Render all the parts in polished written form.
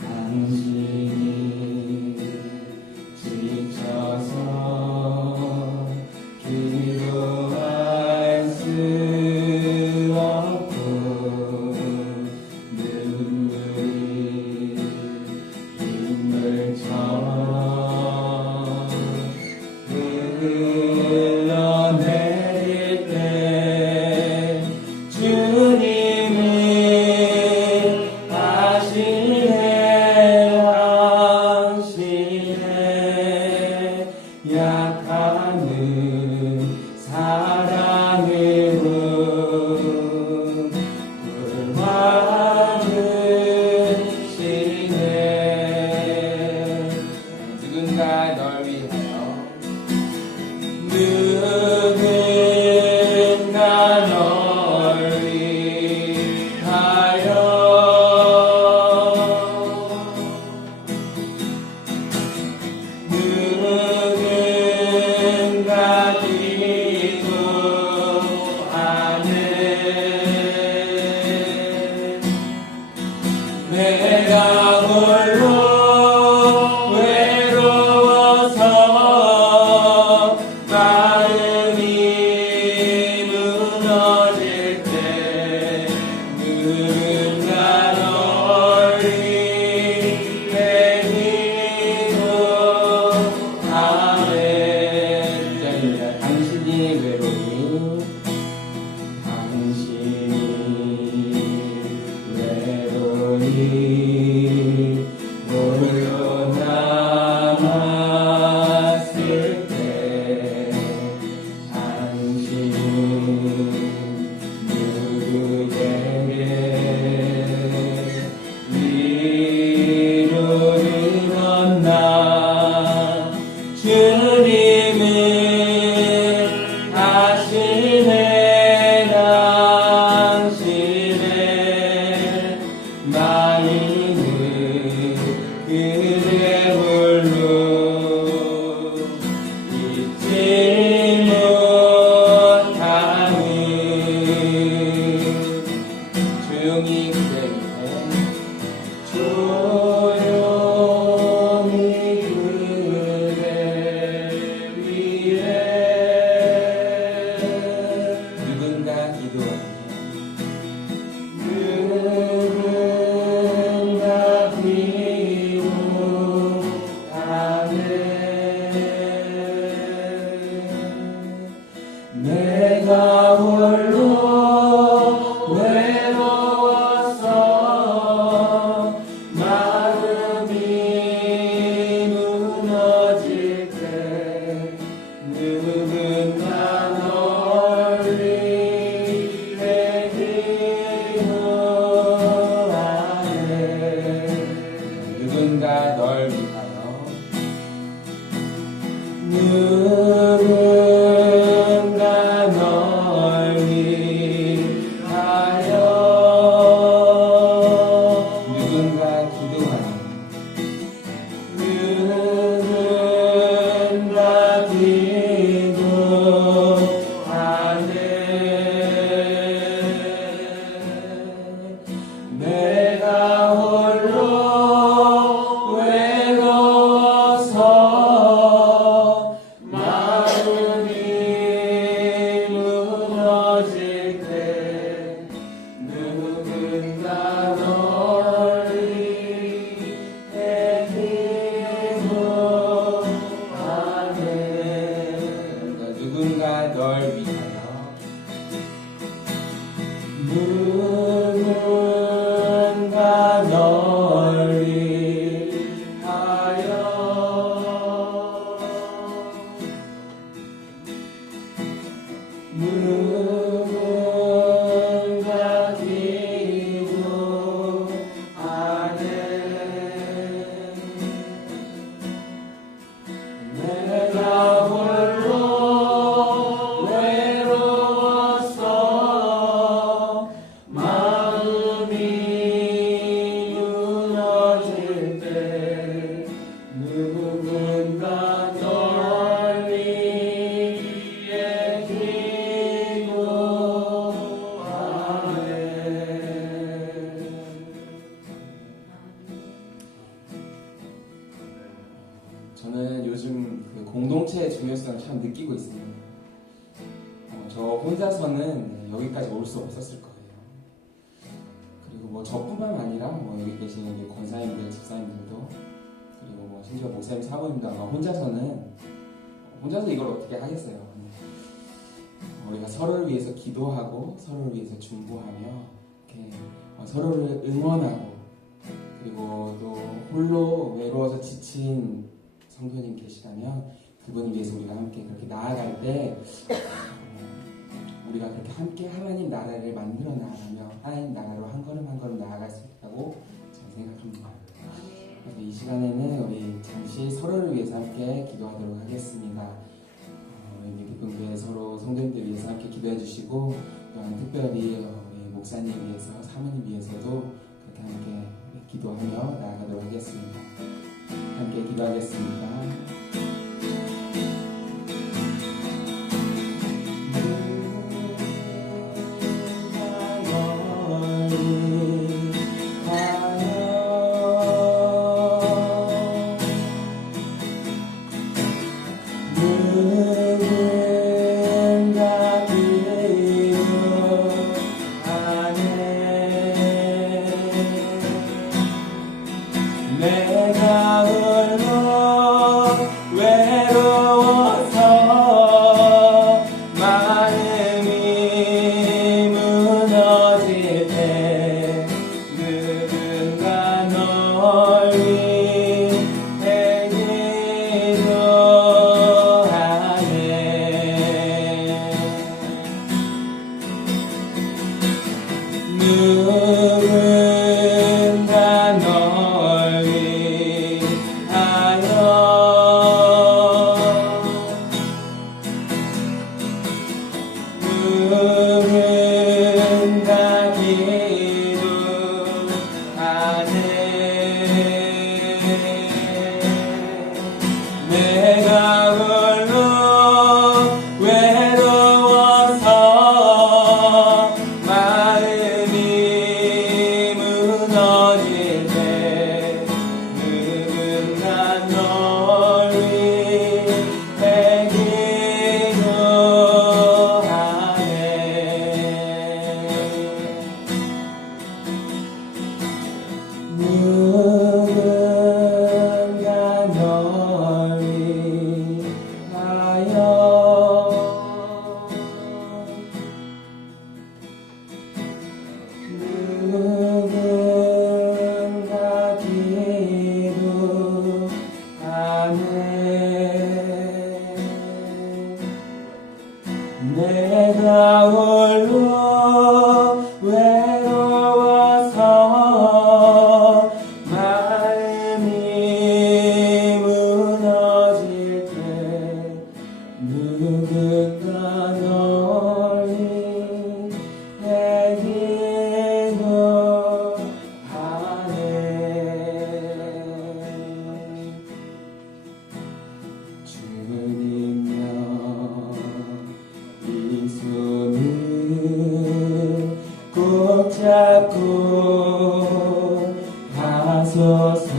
당신이 지쳐서 기도할 수 없고 눈물이 빗물처럼 흘러내릴 때 주님은 아시네 아시네 약함은 사랑으로 돌봐주시네 누군가 널 위하여 누군가 널 위하여 누군가 기도하네 내가 홀로 외로워서 마음이 무너질 때 누군가 널 위해 기도하네 당신이 외로이 당신이 외로이 홀로 남았을 때 당신은 누구에게 위로를 얻나 주님은 아시네 당신의 마음은 그대 홀로 잊지 못하는 조용히 그대 위해 누군가 기도하네 누군가 기도하네 내가 홀로 외로워서 마음이 무너질 때 누군가 널 위해 기도하네 누군가 널 위하여 누군가 널 위하여 누군가 기도하네 누군가 기도하네 내가 홀로 외로워서 마음이 무너질 때 누군가 널 위해 기도하네 누군가 널 위하여 누군가 널 위하여 누군가 기도하네 내가 홀로 외로워서 공동체의 중요성을 참 느끼고 있습니다. 저 혼자서는 여기까지 올 수 없었을 거예요. 그리고 뭐 저뿐만 아니라 뭐 여기 계시는 우리 권사님들, 집사님들도, 그리고 뭐 심지어 목사님, 사모님도 아마 혼자서 이걸 어떻게 하겠어요. 우리가 서로를 위해서 기도하고 서로를 위해서 중보하며 이렇게 서로를 응원하고, 그리고 또 홀로 외로워서 지친 성도님 계시다면 그분을 위해서 우리가 함께 그렇게 나아갈 때 우리가 그렇게 함께 하나님 나라를 만들어 나가며 하나님 나라로 한 걸음 한 걸음 나아갈 수 있다고 저는 생각합니다. 그래서 이 시간에는 우리 잠시 서로를 위해서 함께 기도하도록 하겠습니다. 우리 기쁜 교회 서로 성도님들 위해서 함께 기도해 주시고, 또한 특별히 우리 목사님 위해서, 사모님 위해서도 그렇게 함께 기도하며 나아가도록 하겠습니다. 함께 기도하겠습니다. 내가 홀로 외로워서 마음이 무너질 때 누군가 널 위해 기도하네. 누군가 널 위하여 누군가 기도하네. 내가 홀로 외로워서 마음이 무너질 때 누군가 널 위해 기도하네. 누군가 널 위하여 누군가 기도하네. 내가 홀로 외로워서 마음이 무너질 때 누군가 널 위해 기도하네. 주님여 이 손을 꼭 잡고 가소서.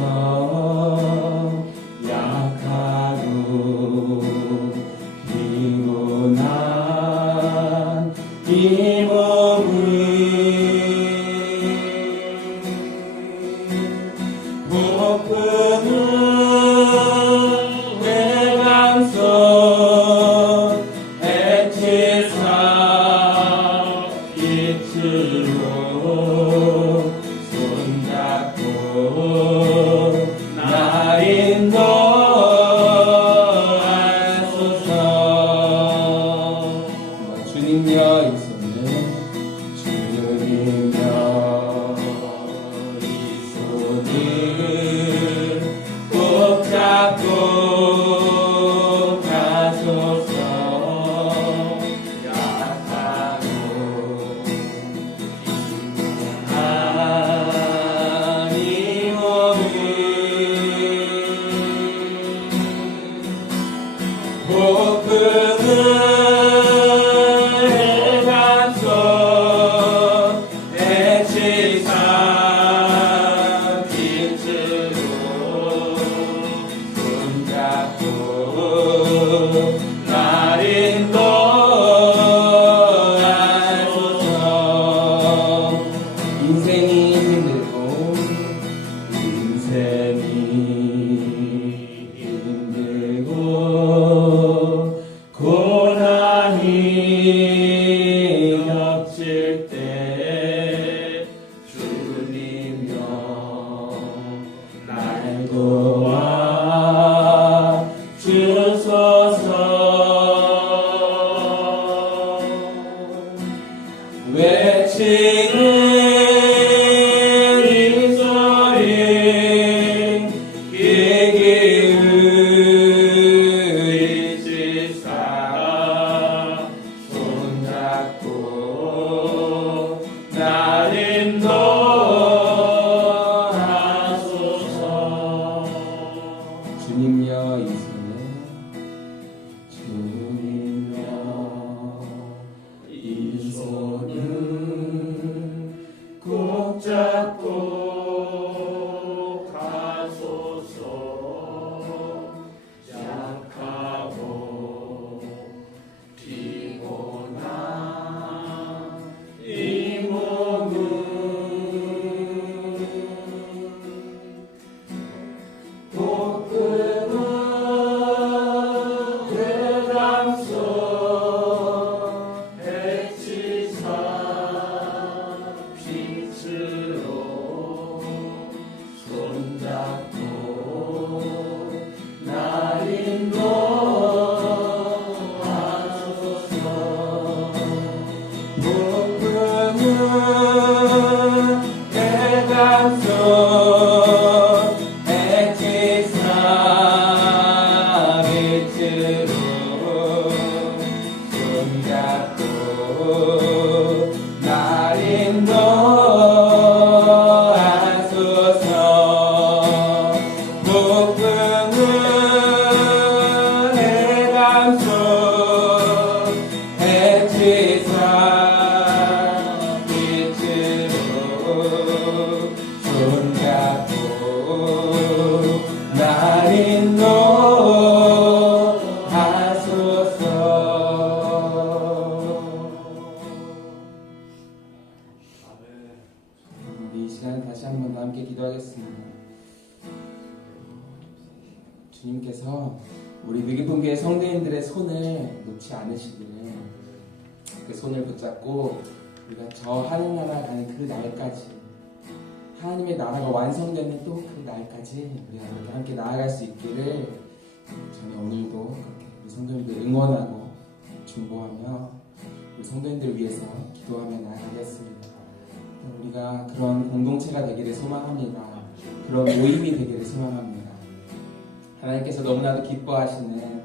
약하고 피곤한 이 몸을 고프는 내 맘속 애치사 빛으로 손잡고 나 인도하소서. 주님여 이 손을, 주님여 이 손을 꼭 잡고 가소서. 약하고 때 주님여 날 도와 주소서. 외치는 이 소리 귀에 의지사 손잡고 날 인도하소서. 주님여 이 손에 주님여 이 손은 꼭 잡고 가소서. 약하고 피곤한 이 몸은 복음은 대담소 해치사 빛으로 손잡고 날 인도하소서. 복음은 대담소 해치사 빛으로 손잡고 날 인도하소서. 복음은 해감소 해치사 빛으로 손잡고 날 인도하소서. 우리 이 시간 다시 한 번 더 함께 기도하겠습니다. 주님께서 우리 느기품 교회 성도인들의 손을 놓지 않으시기를, 그 손을 붙잡고 우리가 저 하늘나라 가는 그 날까지, 하나님의 나라가 완성되는 또 그 날까지 우리가 그렇게 함께 나아갈 수 있기를 저는 오늘도 그렇게 우리 성도님들 응원하고 중보하며 우리 성도님들 위해서 기도하며 나아가겠습니다. 우리가 그런 공동체가 되기를 소망합니다. 그런 모임이 되기를 소망합니다. 하나님께서 너무나도 기뻐하시는,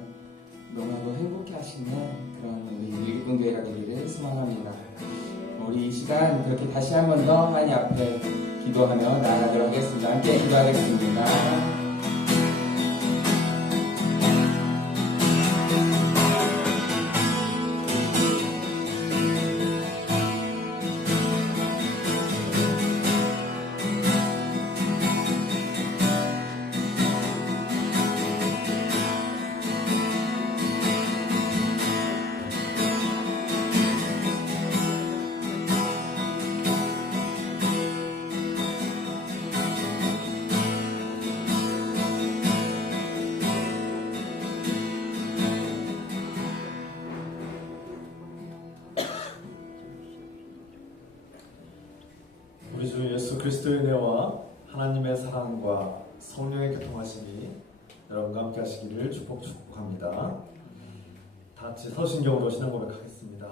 너무나도 행복해하시는 그런 우리 일꾼 교회가 되기를 소망합니다. 우리 이 시간 그렇게 다시 한 번 더 하나님 앞에 기도하며 나아가도록 하겠습니다. 함께 기도하겠습니다. 우리 주 예수 그리스도의 은혜와 하나님의 사랑과 성령의 교통하심이 여러분과 함께 하시기를 축복합니다. 다 같이 서신경으로 신앙 고백하겠습니다.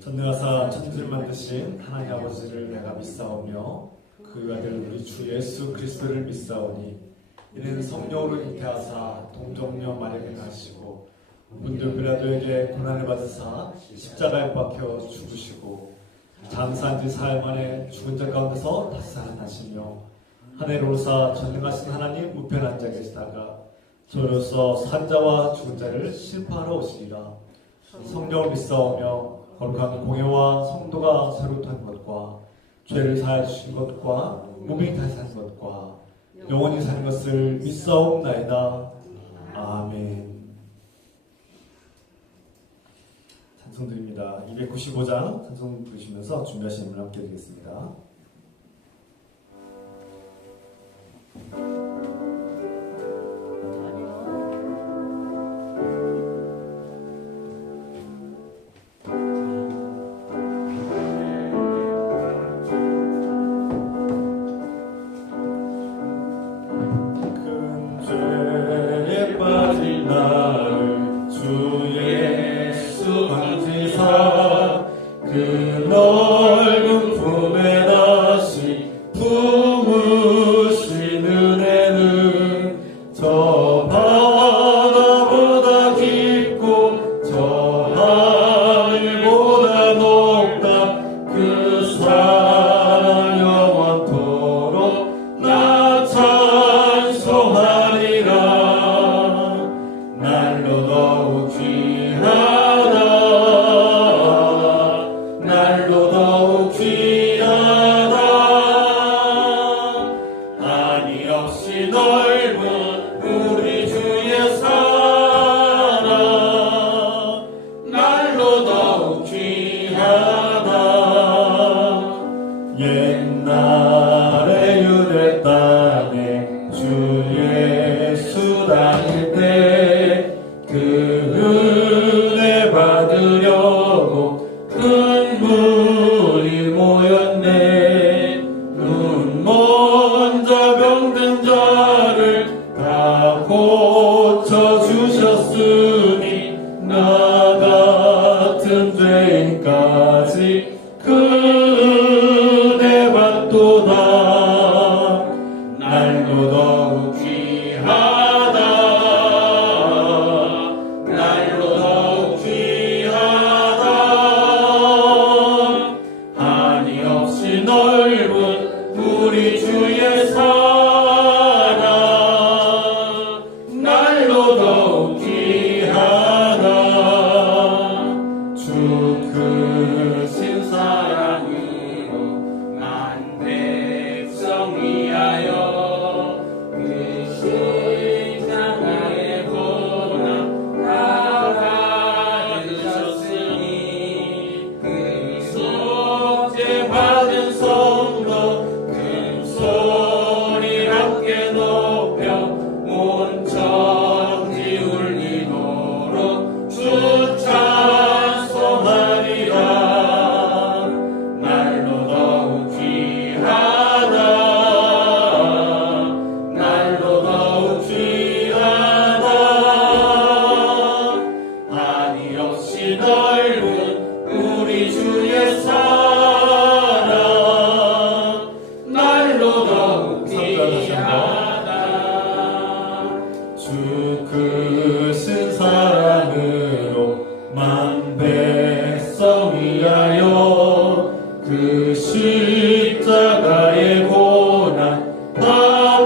전능하사 천지를 만드신 하나님 아버지를 내가 믿사오며 그 아들 우리 주 예수 그리스도를 믿사오니 이는 성령으로 잉태하사 동정녀 마리아에게 나시고 문득 빌라도에게 고난을 받으사 십자가에 박혀 죽으시고 장사한 지 사흘 만에 죽은 자 가운데서 다시 살아나시며 하늘에 오르사 전능하신 하나님 우편 앉아 계시다가 저로서 산자와 죽은 자를 심판하러 오시리라. 성령을 믿사오며 거룩한 공예와 성도가 새로운 것과 죄를 사하여 주신 것과 몸이 다시 사는 것과 영원히 사는 것을 믿사옵나이다. 아멘. 찬송드립니다. 295장 찬송 부르시면서 준비하신 분 함께 드리겠습니다. 한이 없이 넓은 우리 주의 사랑 날로 더욱 귀하다. 주 크신 사랑으로 만 백성 위하여 그 십자가의 고난 다 받으셨으니 그 속죄 받은 성도 큰 소리 함께 높여 온 천지 울리도록 주 찬송하리라. 날로 더욱 귀하다. 날로 더욱 귀하다. 한이 없이 넓은 우리 주의 사랑 날로 더욱 귀하다. 주 크신 사랑으로 만 백성 위하여 그 십자가의 고난 다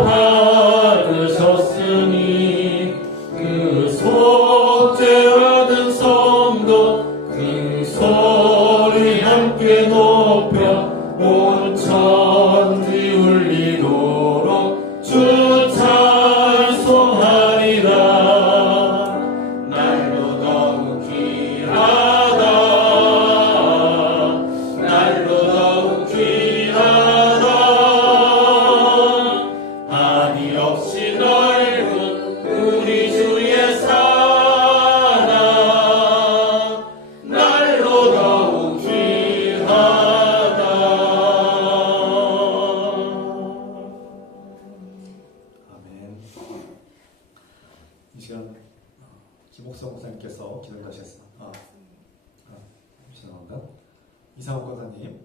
받으셨으니 그 속죄 받은 성도 그 소리 함께 높여 온 천지 울리도록 주 찬송하리라. 날로 더욱 귀하다. 날로 더욱 귀하다. 한이 없이 넓은 우리 주의 사랑 날로 더욱 귀하다. 아멘. 이 시간 김옥성 목사님께서 기도하셨습니다. 죄송합니다. 이상욱 권사님,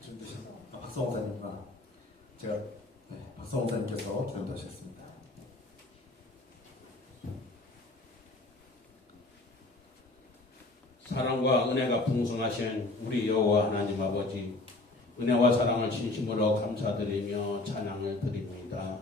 좀 드신 박성호 목사님, 박성호 목사님께서 기도하셨습니다. 사랑과 은혜가 풍성하신 우리 여호와 하나님 아버지, 은혜와 사랑을 진심으로 감사드리며 찬양을 드립니다.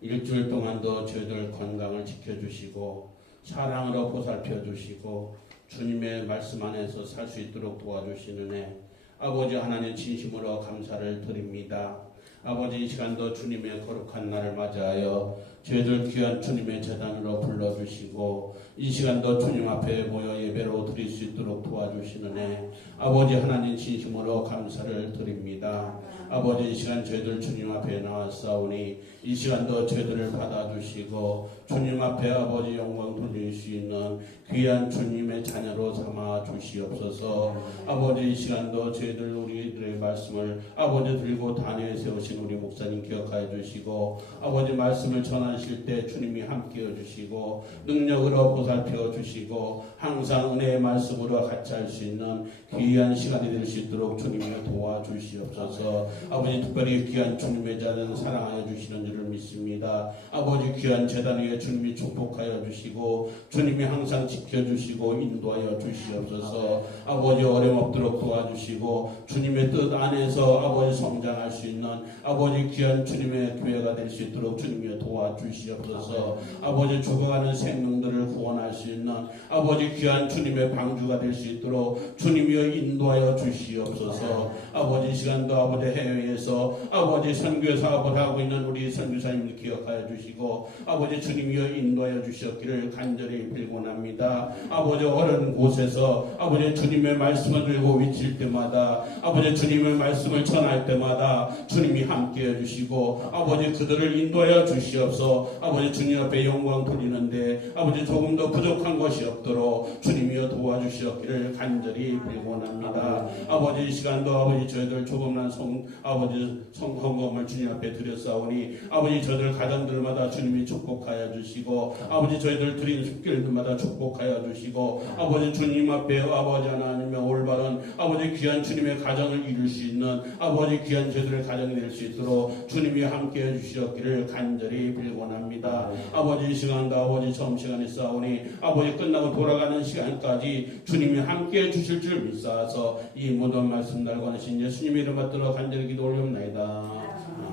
일주일 동안도 저희들 건강을 지켜주시고 사랑으로 보살펴 주시고 주님의 말씀 안에서 살 수 있도록 도와주시는 애 아버지 하나님 진심으로 감사를 드립니다. 아버지 이 시간도 주님의 거룩한 날을 맞이하여 저희들 귀한 주님의 제단으로 불러주시고 이 시간도 주님 앞에 모여 예배로 드릴 수 있도록 도와주시는 애 아버지 하나님 진심으로 감사를 드립니다. 아버지 이 시간 저희들 주님 앞에 나왔사오니 이 시간도 저희들을 받아주시고 주님 앞에 아버지 영광 돌릴 수 있는 귀한 주님의 자녀로 삼아 주시옵소서. 아버지 이 시간도 저희들 우리들의 말씀을 아버지 들고 단위에 세우신 우리 목사님 기억하여 주시고 아버지 말씀을 전하실 때 주님이 함께해 주시고 능력으로 보살펴 주시고 항상 은혜의 말씀으로 같이 할 수 있는 귀한 시간이 될 수 있도록 주님이 도와주시옵소서. 아버지 특별히 귀한 주님의 자는 사랑하여 주시는 줄을 믿습니다. 아버지 귀한 제단 위에 주님이 축복하여 주시고 주님이 항상 지켜주시고 인도하여 주시옵소서. 아버지 어려움 없도록 도와주시고 주님의 뜻 안에서 아버지 성장할 수 있는 아버지 귀한 주님의 교회가 될 수 있도록 주님이 도와주시옵소서. 아버지 죽어가는 생명들을 구원할 수 있는 아버지 귀한 주님의 방주가 될 수 있도록 주님이여 인도하여 주시옵소서. 아버지 이 시간도 아버지 해외에서 아버지 선교 사업을 하고 있는 우리 선교사님을 기억하여 주시고 아버지 주님이여 인도하여 주셨기를 간절히 빌곤합니다. 아버지 어려운 곳에서 아버지 주님의 말씀을 들고 외칠 때마다 아버지 주님의 말씀을 전할 때마다 주님이 함께해 주시고 아버지 그들을 인도하여 주시옵소서. 아버지 주님 앞에 영광 돌리는데 아버지 조금 더 부족한 것이 없도록 주님이여 도와주시었기를 간절히 빌곤합니다. 아버지 이 시간도 아버지 저희들 조금만 성헌금을 주님 앞에 드렸사오니 아버지 저희들 가정들마다 주님이 축복하여 주시고 아버지 저희들 드린 숲길들마다 축복하여 주시고 아버지 주님 앞에 아버지 하나님의 올바른 아버지 귀한 주님의 가정을 이룰 수 있는 아버지 귀한 저희들의 가정이 될 수 있도록 주님이 함께해 주시었기를 간절히 빌곤합니다. 아버지 이 시간도 아버지 처음 시간에 싸우니 아버지 끝나고 돌아가는 시간까지 주님이 함께해 주실 줄 믿사서 이 모든 말씀 달관하신 예수 예수님 이름 받들어 간절히 기도 올려옵나이다.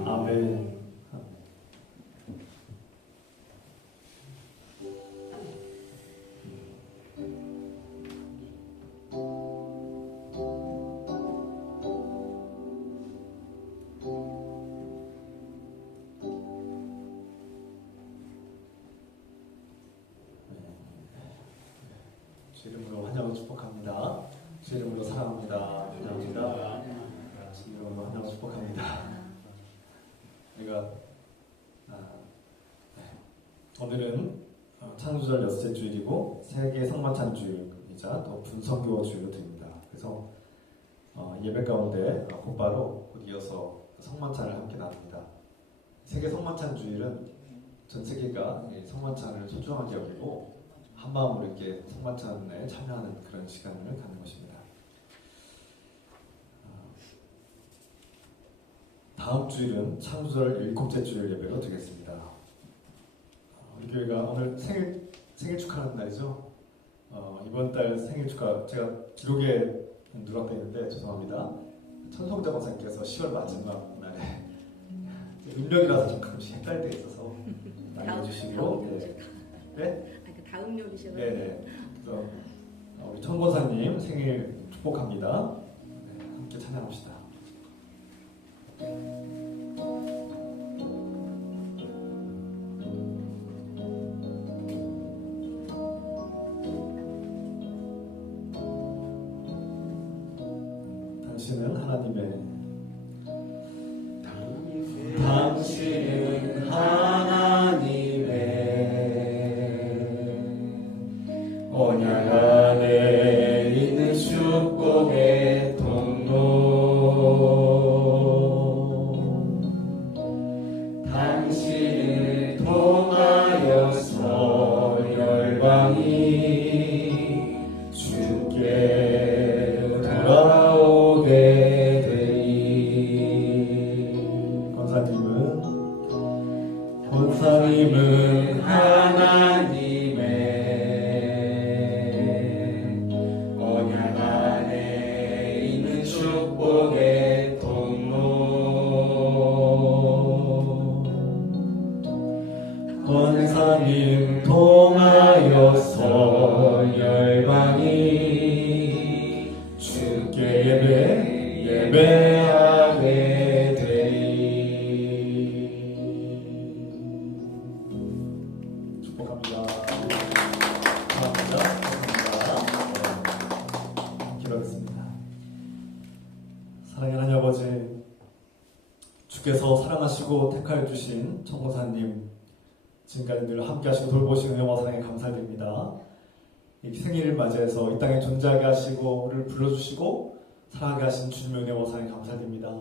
아멘. 주 이름으로 환영을 축복합니다. 주 이름으로 사랑합니다. 환영합니다. 주 이름으로 환영을 축복합니다. 우리가 오늘은 창조절 여섯째 주일이고 세계 성만찬 주일이자 또 분성교 주일로 드립니다. 그래서 예배 가운데 곧바로 곧 이어서 성만찬을 함께 나눕니다. 세계 성만찬 주일은 전 세계가 이 성만찬을 소중하게 여기고 한 마음으로 이렇게 성만찬에 참여하는 그런 시간을 갖는 것입니다. 다음 주일은 창조절 7째 주일 예배로 드리겠습니다. 우리 교회가 오늘 생일 축하하는 날이죠. 이번 달 생일 축하 제가 기록에 누락되어 있는데 죄송합니다. 천성자 권사님께서 10월 마지막 날에 음력이라서 좀 가끔씩 헷갈릴 때 있어서 알려주시고 네? 다음 요리셔서 네네. 그래서 우리 천 권사님 생일 축복합니다. 네, 함께 찬양합시다. 당신은 하나님의 당신은 하나님의 언약 안에 있는 축복의 통로 당신을 통하여서 열방이 주께 돌아오게 되리 권사님은 하나님의 언약 안에 있는 축복의 통로 권사님 통하여서 열방이 주께 예배하게 되리. 축복합니다. 감사합니다. 기도하겠습니다. 사랑의 하나님 아버지, 주께서 사랑하시고 택하여 주신 천고사님 지금까지 늘 함께하시고 돌보시는 은혜와 사랑에 감사드립니다. 이 생일을 맞이해서 이 땅에 존재하게 하시고 우리를 불러주시고 사랑하게 하신 주님의 은혜와 사랑에 감사드립니다.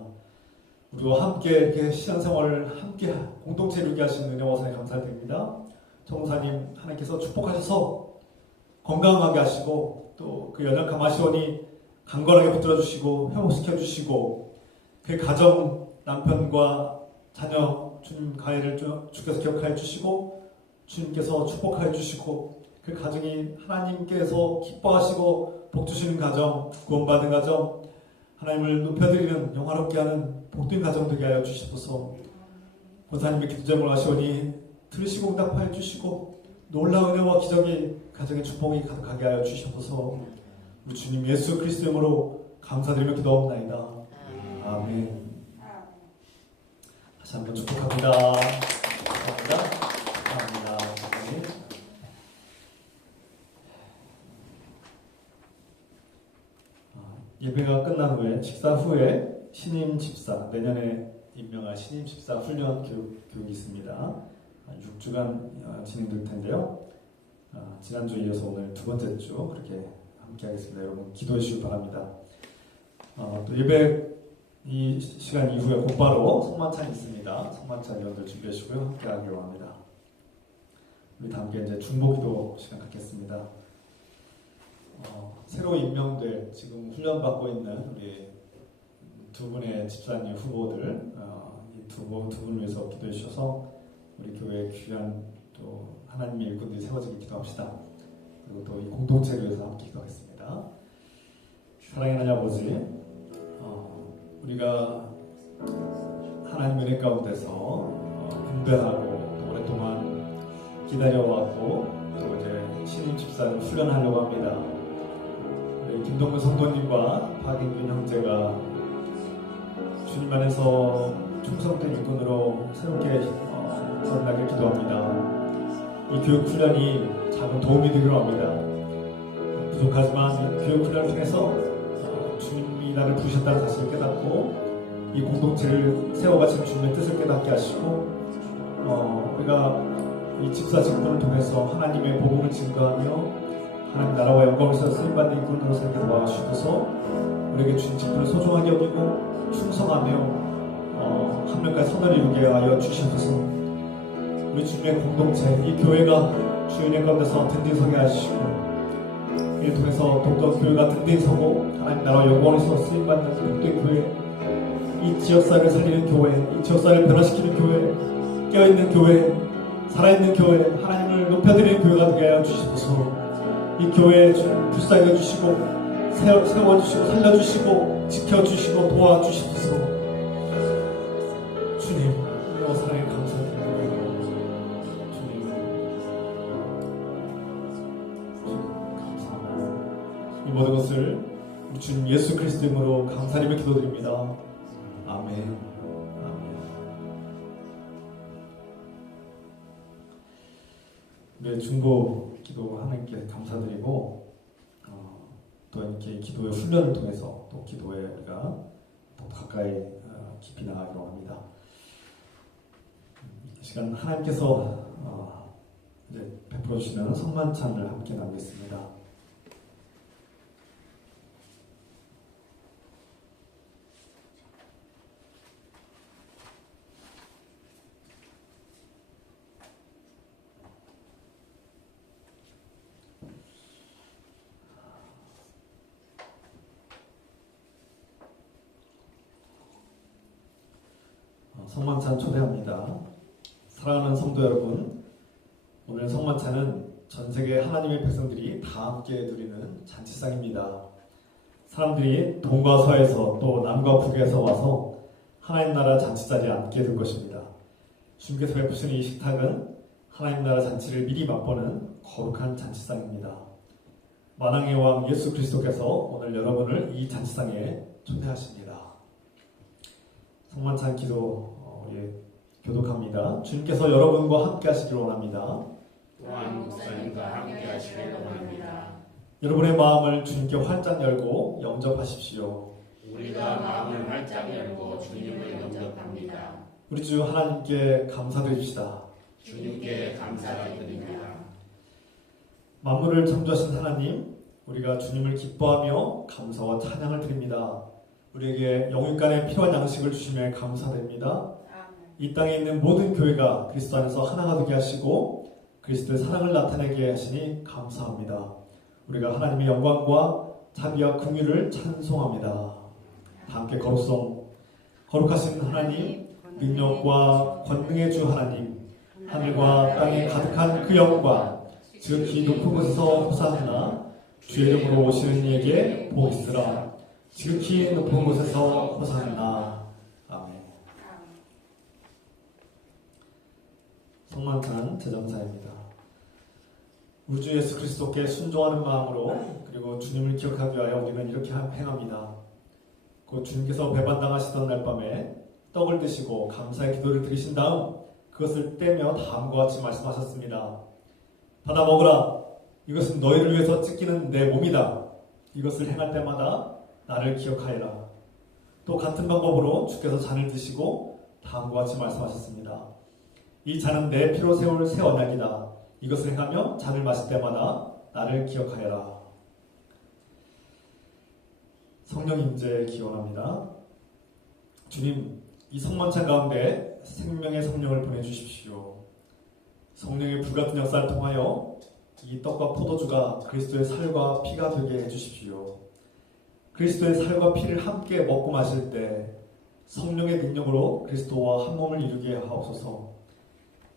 우리와 함께 이렇게 신앙생활을 함께 공동체 이루게 하시는 은혜와 사랑에 감사드립니다. 천고사님 하나님께서 축복하셔서 건강하게 하시고 또 그 연약한 마시원이 강건하게 붙들어주시고 회복시켜주시고 그 가정 남편과 자녀 주님 가해를 주께서 기억하여 주시고 주님께서 축복하여 주시고 그 가정이 하나님께서 기뻐하시고 복주시는 가정, 구원받은 가정, 하나님을 높여드리는 영화롭게 하는 복된 가정 되게 하여 주시옵소서. 권사님의 기도 제목을 하시오니 들으시고 응답하여 주시고 놀라운 은혜와 기적이 가정의 축복이 가득하게 하여 주시옵소서. 우리 주님 예수 그리스도 이름으로 감사드리며 기도하옵나이다. 아멘. 다시 한번 축복합니다. 축복합니다. 축복합니다. 아멘. 예배가 끝난 후에 식사 후에 신임 집사 내년에 임명할 신임 집사 훈련 교육이 있습니다. 6주간 진행될 텐데요. 지난주에 이어서 오늘 두 번째 주 그렇게 함께 하겠습니다. 여러분 기도해 주시기 바랍니다. 또 예배 이 시간 이후에 곧바로 성만찬이 있습니다. 성만찬 위원들 준비해 주시고요. 함께 하기로 합니다. 우리 다 함께 이제 중보기도 시간 갖겠습니다. 새로 임명될 지금 훈련받고 있는 우리 두 분의 집사님 후보들 이 두 분을 위해서 기도해 주셔서 우리 교회 귀한 또 하나님의 일꾼들이 세워지길 기도합시다. 그리고 또 이 공동체를 위해서 함께 기도하겠습니다. 사랑의 하나님 아버지, 우리가 하나님 은혜 가운데서 분별하고 또 오랫동안 기다려왔고 또 이제 신임 집사를 훈련하려고 합니다. 우리 김동근 성도님과 박인균 형제가 주님 안에서 충성된 일꾼으로 새롭게 거듭나길 기도합니다. 이 교육 훈련이 작은 도움이 되기로 합니다. 부족하지만 이 교육 훈련을 통해서 주님이 나를 부르셨다는 사실을 깨닫고 이 공동체를 세워가신 주님의 뜻을 깨닫게 하시고 우리가 이 집사 직분을 통해서 하나님의 복음을 증거하며 하나님 나라와 영광에서 쓰임받는 일꾼으로 살게 도와주셔서 우리에게 주신 직분을 소중하게 여기고 충성하며 한 명까지 선을 이루게 하여 주시옵소서. 우리 주님의 공동체 이 교회가 주인의 가운데서 든든서게 하시고 이를 통해서 더욱더 교회가 든든서고 하나님 나라와 영광에서 쓰임받는 복된 교회, 이 지역사회를 살리는 교회, 이 지역사회를 변화시키는 교회, 깨어있는 교회, 살아있는 교회, 하나님을 높여드리는 교회가 되게 하여 주시옵소서. 이 교회에 불쌍히 해주시고 세워주시고 살려주시고 지켜주시고 도와주시옵소서. 주님, 은혜와 사랑에 감사드립니다. 주님 감사합니다. 이 모든 것을 우리 주님 예수 그리스도 이름으로 감사드리며 기도드립니다. 아멘. 아멘. 우리 중보 기도 하나님께 감사드리고 또 이렇게 기도의 훈련을 통해서 또 기도에 우리가 더 가까이 깊이 나가기로 합니다. 이 시간 하나님께서 이제 베풀어 주시는 성만찬을 함께 나누겠습니다. 성만찬 초대합니다. 사랑하는 성도 여러분, 오늘 성만찬은 전 세계 하나님의 백성들이 다 함께 누리는 잔치상입니다. 사람들이 동과 서에서 또 남과 북에서 와서 하나님 나라 잔치자리에 앉게 될 것입니다. 주님께서 베푸시는 이 식탁은 하나님 나라 잔치를 미리 맛보는 거룩한 잔치상입니다. 만왕의 왕 예수 그리스도께서 오늘 여러분을 이 잔치상에 초대하십니다. 성만찬 기도 교독합니다. 주님께서 여러분과 함께 하시기를 원합니다. 또한 목사님과 함께 하시기를 원합니다. 여러분의 마음을 주님께 활짝 열고 영접하십시오. 우리가 마음을 활짝 열고 주님을 영접합니다. 우리 주 하나님께 감사드립시다. 주님께 감사드립니다. 만물을 창조하신 하나님, 우리가 주님을 기뻐하며 감사와 찬양을 드립니다. 우리에게 영육간에 필요한 양식을 주심에 감사드립니다. 이 땅에 있는 모든 교회가 그리스도 안에서 하나가 되게 하시고 그리스도의 사랑을 나타내게 하시니 감사합니다. 우리가 하나님의 영광과 자비와 긍휼을 찬송합니다. 다 함께 거룩하신 하나님, 능력과 권능의 주 하나님, 하늘과 땅에 가득한 그 영광, 지극히 높은 곳에서 호산나, 주의 이름으로 오시는 이에게 복 있으라. 지극히 높은 곳에서 호산나. 아멘. 성만찬 제정사입니다. 우리 주 예수 그리스도께 순종하는 마음으로 그리고 주님을 기억하기 위하여 우리는 이렇게 행합니다. 곧 주님께서 배반당하시던 날 밤에 떡을 드시고 감사의 기도를 드리신 다음 그것을 떼며 다음과 같이 말씀하셨습니다. 받아 먹으라. 이것은 너희를 위해서 찢기는 내 몸이다. 이것을 행할 때마다 나를 기억하여라. 또 같은 방법으로 주께서 잔을 드시고 다음과 같이 말씀하셨습니다. 이 잔은 내 피로 세울 새 언약이다. 이것을 행하며 잔을 마실 때마다 나를 기억하여라. 성령 임재 기원합니다. 주님, 이 성만찬 가운데 생명의 성령을 보내주십시오. 성령의 불같은 역사를 통하여 이 떡과 포도주가 그리스도의 살과 피가 되게 해주십시오. 그리스도의 살과 피를 함께 먹고 마실 때 성령의 능력으로 그리스도와 한 몸을 이루게 하옵소서.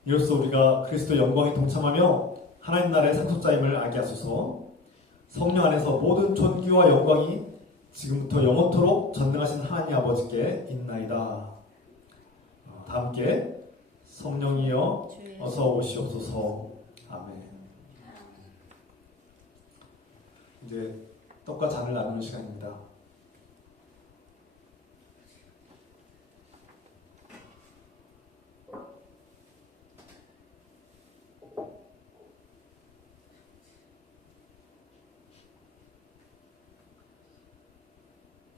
이로써 우리가 그리스도의 영광에 동참하며 하나님 나라의 상속자임을 알게 하소서. 성령 안에서 모든 존귀와 영광이 지금부터 영원토록 전능하신 하나님 아버지께 있나이다. 다 함께 성령이여 어서 오시옵소서. 아멘. 이제 떡과 잔을 나누는 시간입니다.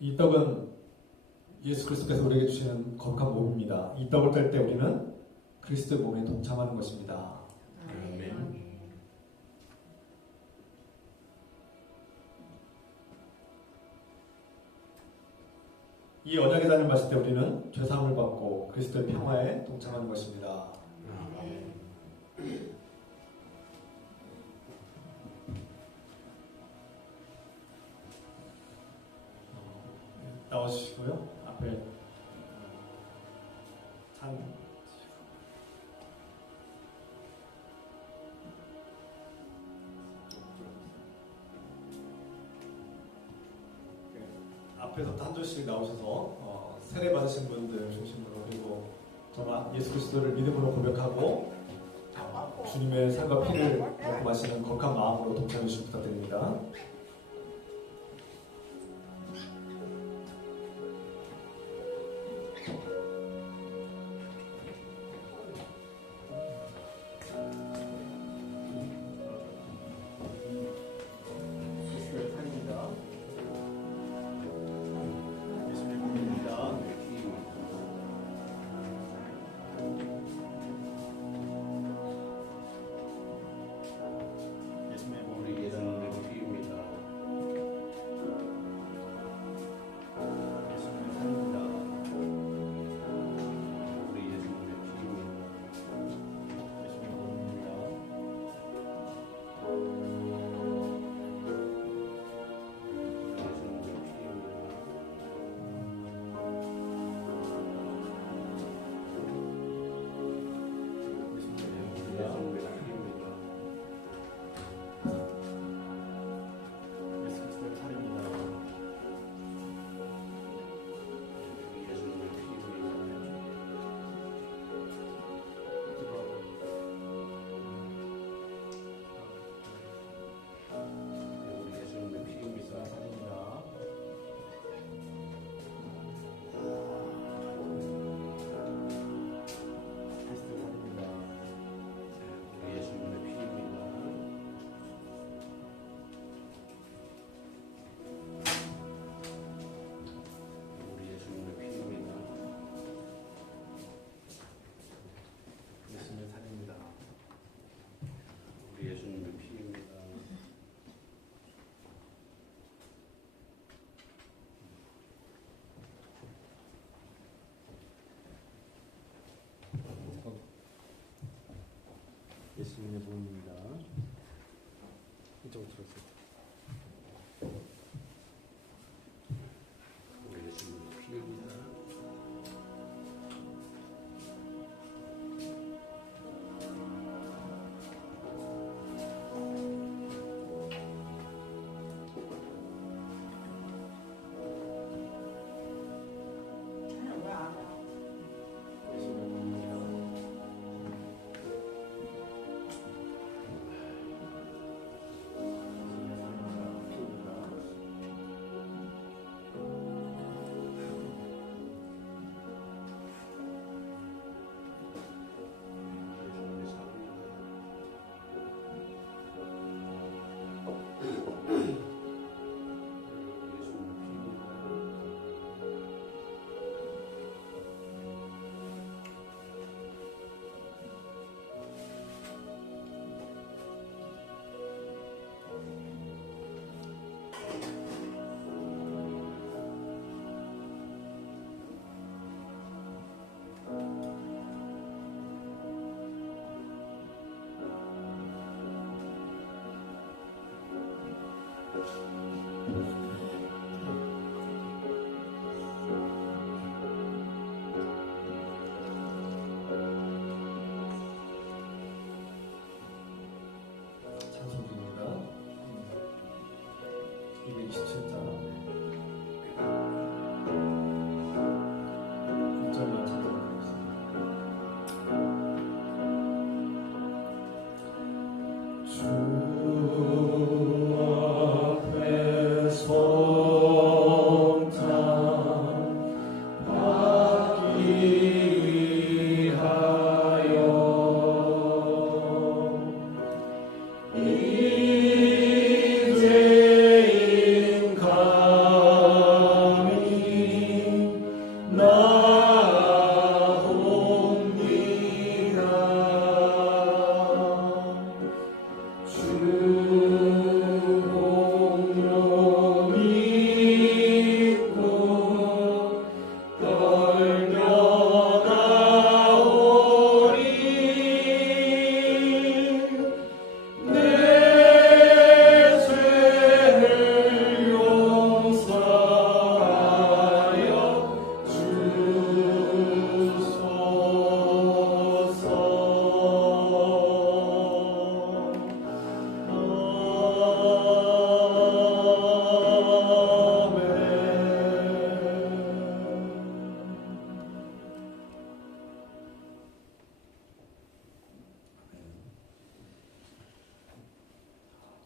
이 떡은 예수 그리스도께서 우리에게 주시는 거룩한 몸입니다. 이 떡을 뗄 때 우리는 그리스도의 몸에 동참하는 것입니다. 아멘. 이 언약의 잔을 마실 때 우리는 죄사함을 받고 그리스도의 평화에 동참하는 것입니다. 나오시고요. 앞에 잔 앞에서 한 줄씩 나오셔서 세례 받으신 분들 중심으로 그리고 저는 예수 그리스도를 믿음으로 고백하고 주님의 살과 피를 먹고 마시는 거룩한 마음으로 동참해 주시기 부탁드립니다. 우리 예수님의 피입니다. 우리 예수님의 피입니다. 예수님의 피입니다. 예수님의 피입니다. 예수 그리스도의 살입니다. 예수님의 피입니다. 우리 예수님의 피입니다. 살입니다. 그리스도의 살입니다. 우리 예수님의 피입니다. 우리 예수님의 피입니다. 예수님의 살입니다. 우리 예수님의 피입니다. 예수님의 몸입니다. 이쪽으로 들어오세요. 우리 예수님의 피입니다. 예수님의 몸입니다. 예수님의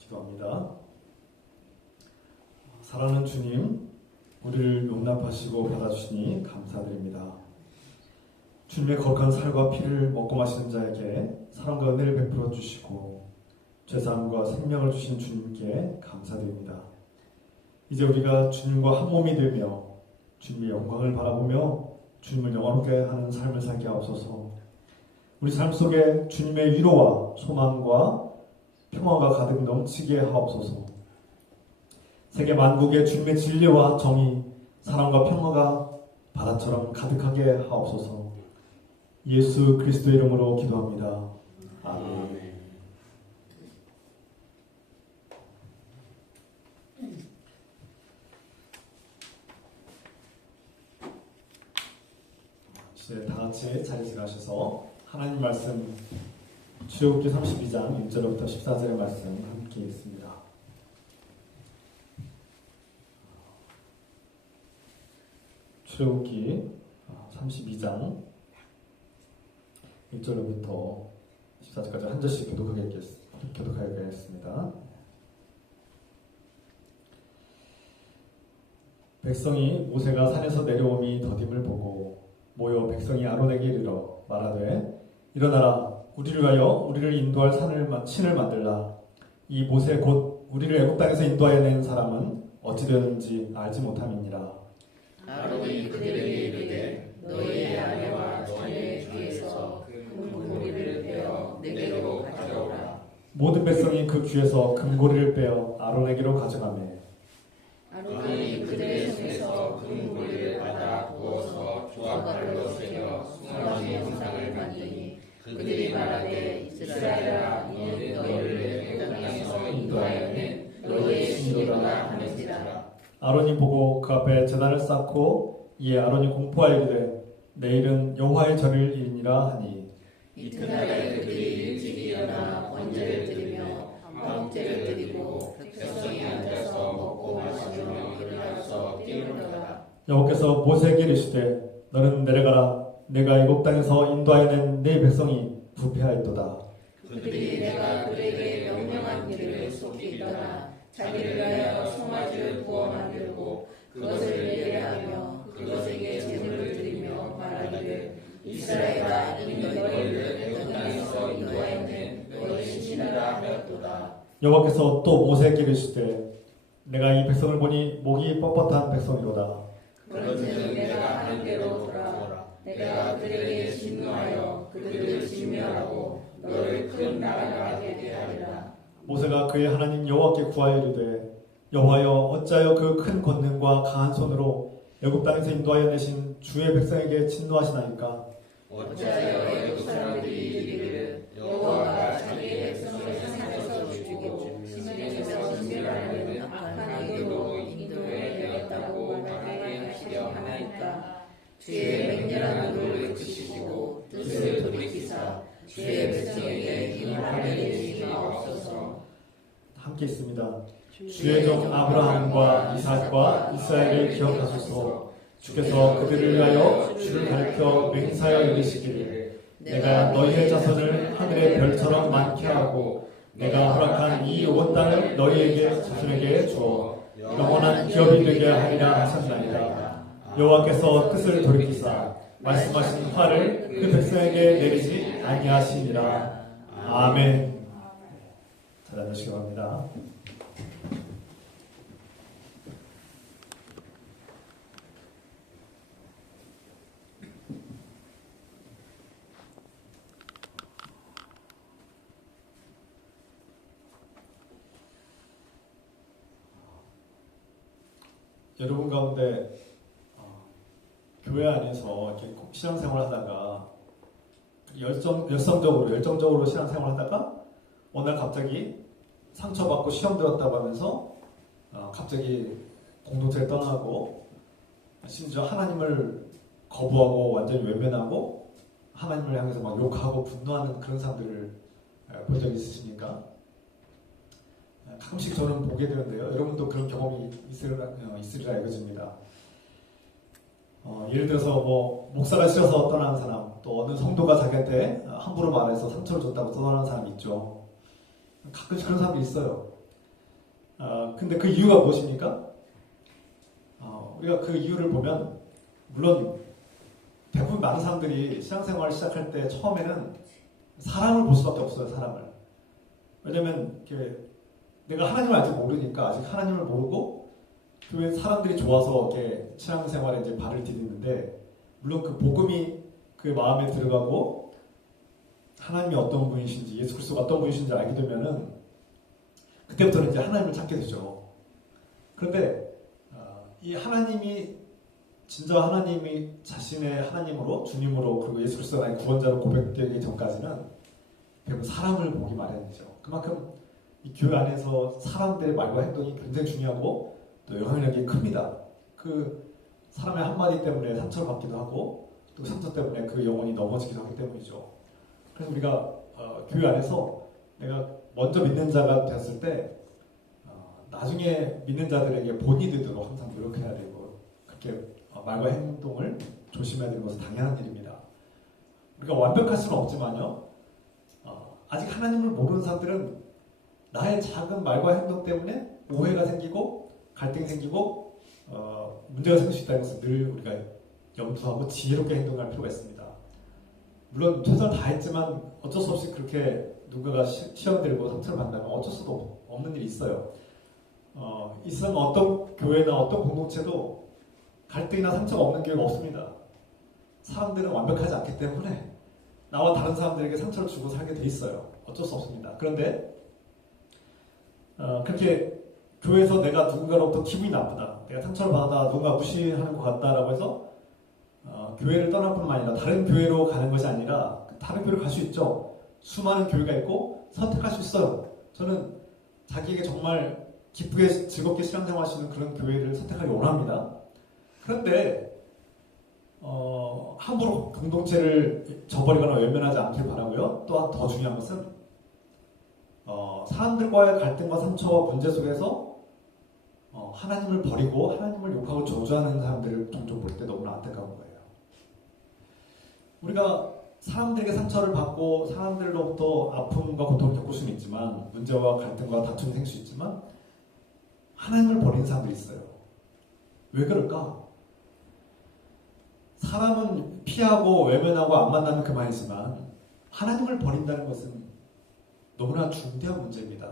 기도합니다. 사랑하는 주님, 우리를 용납하시고 받아주시니 감사드립니다. 주님의 거룩한 살과 피를 먹고 마시는 자에게 사랑과 은혜를 베풀어 주시고 죄사함과 생명을 주신 주님께 감사드립니다. 이제 우리가 주님과 한 몸이 되며 주님의 영광을 바라보며 주님을 영원하게 하는 삶을 살게 하옵소서. 우리 삶 속에 주님의 위로와 소망과 평화가 가득 넘치게 하옵소서. 세계 만국에 주님의 진리와 정의, 사랑과 평화가 바다처럼 가득하게 하옵소서. 예수 그리스도 이름으로 기도합니다. 아멘. 이제 다 같이 자리에 들어가셔서 하나님 말씀 출애굽기 32장 1절부터 14절의 말씀 함께 읽습니다. 출애굽기 32장 1절부터 14절까지 한 절씩 교독하겠습니다. 백성이 모세가 산에서 내려옴이 더딤을 보고 모여 백성이 아론에게 이르러 말하되 일어나라 우리를 위하여 우리를 인도할 신을 만들라. 이 모세 곧 우리를 애굽 땅에서 인도하여 낸 사람은 어찌 되었는지 알지 못함이니라. 아론이 그들에게 이르되 너희의 아내와 자녀의 귀에서 금고리를 빼어 내게로 가져오라. 모든 백성이 그 귀에서 금고리를 빼어 아론에게로 가져가매 아론이 그들의 손에서 금고리를 받아 부어서 조각칼로 새겨 수많은 형상을 만드니 그들이 말하되 이스라엘아 이는 너희를 애굽 땅에서 인도하여 낸 너희의 신이로다 하는지라. 아론이 보고 그 앞에 제단을 쌓고 이에 아론이 공포하여 이르되 내일은 여호와의 절일 일이니라 하니 이튿날에 그들이 일찍 일어나 번제를 드리며 방제를 드리고 백성이 앉아서 먹고 마시며 일어나서 뛰놀더라. 여호와께서 모세에게 이르시되 너는 내려가라. 내가 애굽 땅에서 인도하여 낸 네 백성이 부패하였도다. 그들이 내가 그에게 명령한 길을 속히 떠나 자기를 위하여 송아지를 구워 만들고 그것을 예배하며 그것에게 제물을 드리며 말하기를 이스라엘아 이는 너희를 애굽 땅에서 인도하여 낸 너희 신이라 하였도다. 여호와께서 또 모세에게 이르시되 내가 이 백성을 보니 목이 뻣뻣한 백성이로다. 그런즉 내가 하는 대로 돌아오라. 내가 그들에게 진노하여 그들을 진멸하고 너를 큰 나라가 되게 하리라. 모세가 그의 하나님 여호와께 구하여 이르되 여호와여 어찌하여 그 큰 권능과 강한 손으로 애굽 땅에서 인도하여 내신 주의 백성에게 진노하시나이까? 어찌하여 애굽 사람들이 이르기를 여호와가 자기의 백성을 산에서 죽이고 시내에서 진멸하는 악한 의도로 인도해 내었다고 말하게 하시려 하나이까? 주의 맹렬한 눈을 그치시고 뜻을 돌이키사 주의 백성에게 인하게 내시옵소서. 함께 있습니다. 주의 종 아브라함과 이삭과 이스라엘을 기억하소서. 주께서 그들을 위하여 주를 가리켜 맹세하여 이르시기를 내가 너희의 자손을 하늘의 별처럼 많게 하고 내가 허락한 이 온 땅을 너희에게 자손에게 주어 영원한 기업이 되게 하리라 하셨나이다. 여호와께서 뜻을 돌이키사 말씀하신 화를 그 백성에게 내리지 아니하시니라. 아멘. 잘 앉으시기 바랍니다. 여러분 가운데 교회 안에서 이렇게 신앙생활 하다가 열정적으로 신앙생활 하다가 어느 날 갑자기 상처받고 시험 들었다고 하면서 갑자기 공동체를 떠나고 심지어 하나님을 거부하고 완전히 외면하고 하나님을 향해서 막 욕하고 분노하는 그런 사람들을 본 적 있으십니까? 가끔씩 저는 보게 되는데요. 여러분도 그런 경험이 있으리라 알려집니다. 예를 들어서 목사가 싫어서 떠나는 사람, 또 어느 성도가 자기한테 함부로 말해서 상처를 줬다고 떠나는 사람이 있죠. 가끔씩 그런 사람이 있어요. 근데 그 이유가 무엇입니까? 우리가 그 이유를 보면 물론 대부분 많은 사람들이 신앙생활을 시작할 때 처음에는 사람을 볼 수밖에 없어요. 사람을. 왜냐면 내가 하나님을 아직 모르니까 아직 하나님을 모르고 교회 사람들이 좋아서 이렇게 신앙생활에 이제 발을 디디는데 물론 그 복음이 그 마음에 들어가고 하나님이 어떤 분이신지 예수 그리스도가 어떤 분이신지 알게 되면은 그때부터는 이제 하나님을 찾게 되죠. 그런데 이 하나님이 진짜 하나님이 자신의 하나님으로 주님으로 그리고 예수 그리스도가 나의 구원자로 고백되기 전까지는 결국 사람을 보기 마련이죠. 그만큼 이 교회 안에서 사람들의 말과 행동이 굉장히 중요하고 또 영향력이 큽니다. 그 사람의 한마디 때문에 상처를 받기도 하고 또 상처 때문에 그 영혼이 넘어지기도 하기 때문이죠. 그래서 우리가 교회 안에서 내가 먼저 믿는 자가 되었을 때 나중에 믿는 자들에게 본이 되도록 항상 노력해야 되고 그렇게 말과 행동을 조심해야 되는 것은 당연한 일입니다. 우리가 완벽할 수는 없지만요. 아직 하나님을 모르는 사람들은 나의 작은 말과 행동 때문에 오해가 생기고 갈등이 생기고 문제가 생길 수 있다는 것을 늘 우리가 염두하고 지혜롭게 행동할 필요가 있습니다. 물론 최선을 다했지만 어쩔 수 없이 그렇게 누군가가 시험 들고 상처를 받는다면 어쩔 수도 없는 일이 있어요. 있으면 어떤 교회나 어떤 공동체도 갈등이나 상처가 없는 교회가 없습니다. 사람들은 완벽하지 않기 때문에 나와 다른 사람들에게 상처를 주고 살게 돼 있어요. 어쩔 수 없습니다. 그런데 그렇게 교회에서 내가 누군가로부터 기분이 나쁘다, 내가 상처를 받아 누군가 무시하는 것 같다라고 해서 교회를 떠날 뿐만 아니라 다른 교회로 가는 것이 아니라 다른 교회로 갈 수 있죠. 수많은 교회가 있고 선택할 수 있어요. 저는 자기에게 정말 기쁘게 즐겁게 신앙생활 할 수 있는 그런 교회를 선택하기 원합니다. 그런데 함부로 공동체를 저버리거나 외면하지 않길 바라고요. 또한 더 중요한 것은 사람들과의 갈등과 상처와 문제 속에서 하나님을 버리고 하나님을 욕하고 저주하는 사람들을 종종 볼 때 너무나 안타까운 거예요. 우리가 사람들에게 상처를 받고 사람들로부터 아픔과 고통을 겪을 수는 있지만 문제와 갈등과 다툼이 생길 수 있지만 하나님을 버리는 사람들이 있어요. 왜 그럴까? 사람은 피하고 외면하고 안 만나면 그만이지만 하나님을 버린다는 것은 너무나 중대한 문제입니다.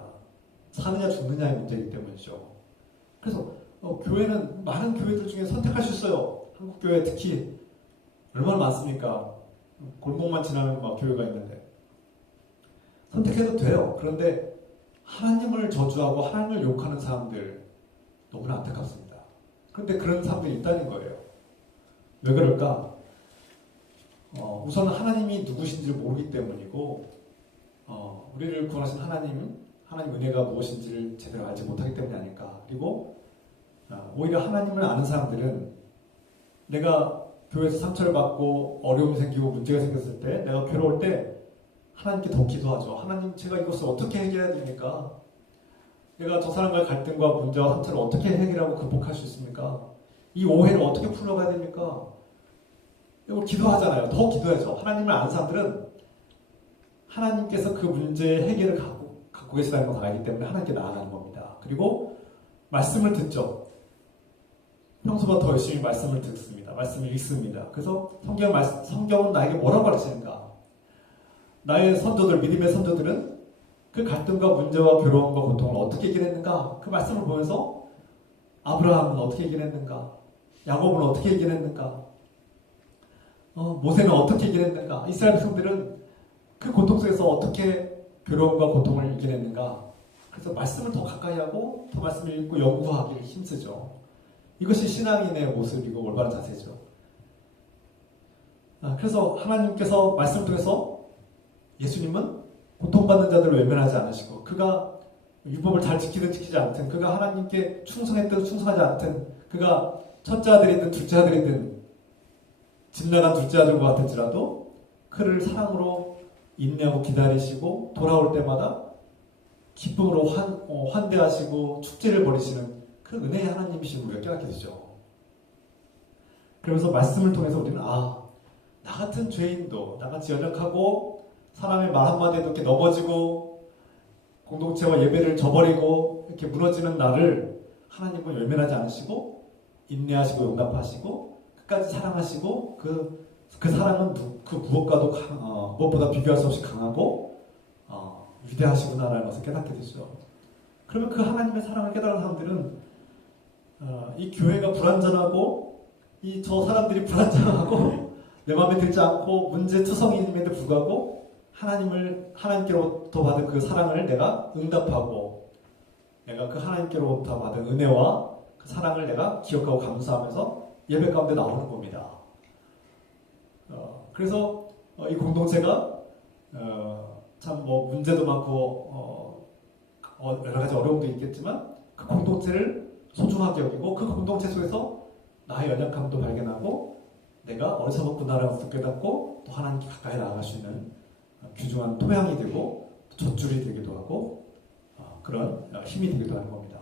사느냐 죽느냐의 문제이기 때문이죠. 그래서 교회는 많은 교회들 중에 선택할 수 있어요. 한국 교회 특히 얼마나 많습니까? 골목만 지나면 막 교회가 있는데 선택해도 돼요. 그런데 하나님을 저주하고 하나님을 욕하는 사람들 너무나 안타깝습니다. 그런데 그런 사람들이 있다는 거예요. 왜 그럴까? 우선 하나님이 누구신지를 모르기 때문이고 우리를 구원하신 하나님 은혜가 무엇인지를 제대로 알지 못하기 때문이 아닐까. 그리고 오히려 하나님을 아는 사람들은 내가 교회에서 상처를 받고 어려움이 생기고 문제가 생겼을 때 내가 괴로울 때 하나님께 더 기도하죠. 하나님, 제가 이것을 어떻게 해결해야 됩니까? 내가 저 사람과의 갈등과 문제와 상처를 어떻게 해결하고 극복할 수 있습니까? 이 오해를 어떻게 풀어가야 됩니까? 이걸 기도하잖아요. 더 기도해야죠. 하나님을 아는 사람들은 하나님께서 그 문제의 해결을 갖고 계시다는 걸 알기 때문에 하나님께 나아가는 겁니다. 그리고 말씀을 듣죠. 평소보다 더 열심히 말씀을 듣습니다. 말씀을 읽습니다. 그래서 성경은 나에게 뭐라고 가르치는가? 나의 선조들, 믿음의 선조들은 그 갈등과 문제와 괴로움과 고통을 어떻게 이겨냈는가? 그 말씀을 보면서 아브라함은 어떻게 이겨냈는가? 야곱은 어떻게 이겨냈는가? 모세는 어떻게 이겨냈는가? 이스라엘 백성들은 그 고통 속에서 어떻게 괴로움과 고통을 이겨냈는가? 그래서 말씀을 더 가까이 하고 더 말씀을 읽고 연구하기를 힘쓰죠. 이것이 신앙인의 모습이고 올바른 자세죠. 그래서 하나님께서 말씀을 통해서 예수님은 고통받는 자들을 외면하지 않으시고 그가 율법을 잘 지키든 지키지 않든 그가 하나님께 충성했든 충성하지 않든 그가 첫째 아들이든 둘째 아들이든 집 나간 둘째 아들과 같을지라도 그를 사랑으로 인내하고 기다리시고 돌아올 때마다 기쁨으로 환대하시고 축제를 벌이시는 그 은혜의 하나님이신 우리가 깨닫게 되죠. 그러면서 말씀을 통해서 우리는 나 같은 죄인도 나같이 연약하고 사람의 말 한마디에도 이렇게 넘어지고 공동체와 예배를 저버리고 이렇게 무너지는 나를 하나님은 외면하지 않으시고 인내하시고 용납하시고 끝까지 사랑하시고 그 사랑은 그 무엇과도 무엇보다 비교할 수 없이 강하고 위대하시구나라는 것을 깨닫게 되죠. 그러면 그 하나님의 사랑을 깨달은 사람들은 이 교회가 불완전하고 저 사람들이 불완전하고 내 마음에 들지 않고 문제투성임에도 불구하고 하나님께로부터 받은 그 사랑을 내가 응답하고 내가 그 하나님께로부터 받은 은혜와 그 사랑을 내가 기억하고 감사하면서 예배 가운데 나오는 겁니다. 그래서 이 공동체가 참 뭐 문제도 많고 여러 가지 어려움도 있겠지만 그 공동체를 소중하게 여기고 그 공동체 속에서 나의 연약함도 발견하고 내가 어리석었구나라는 것도 깨닫고 또 하나님께 가까이 나아갈 수 있는 귀중한 토양이 되고 젖줄이 되기도 하고 그런 힘이 되기도 하는 겁니다.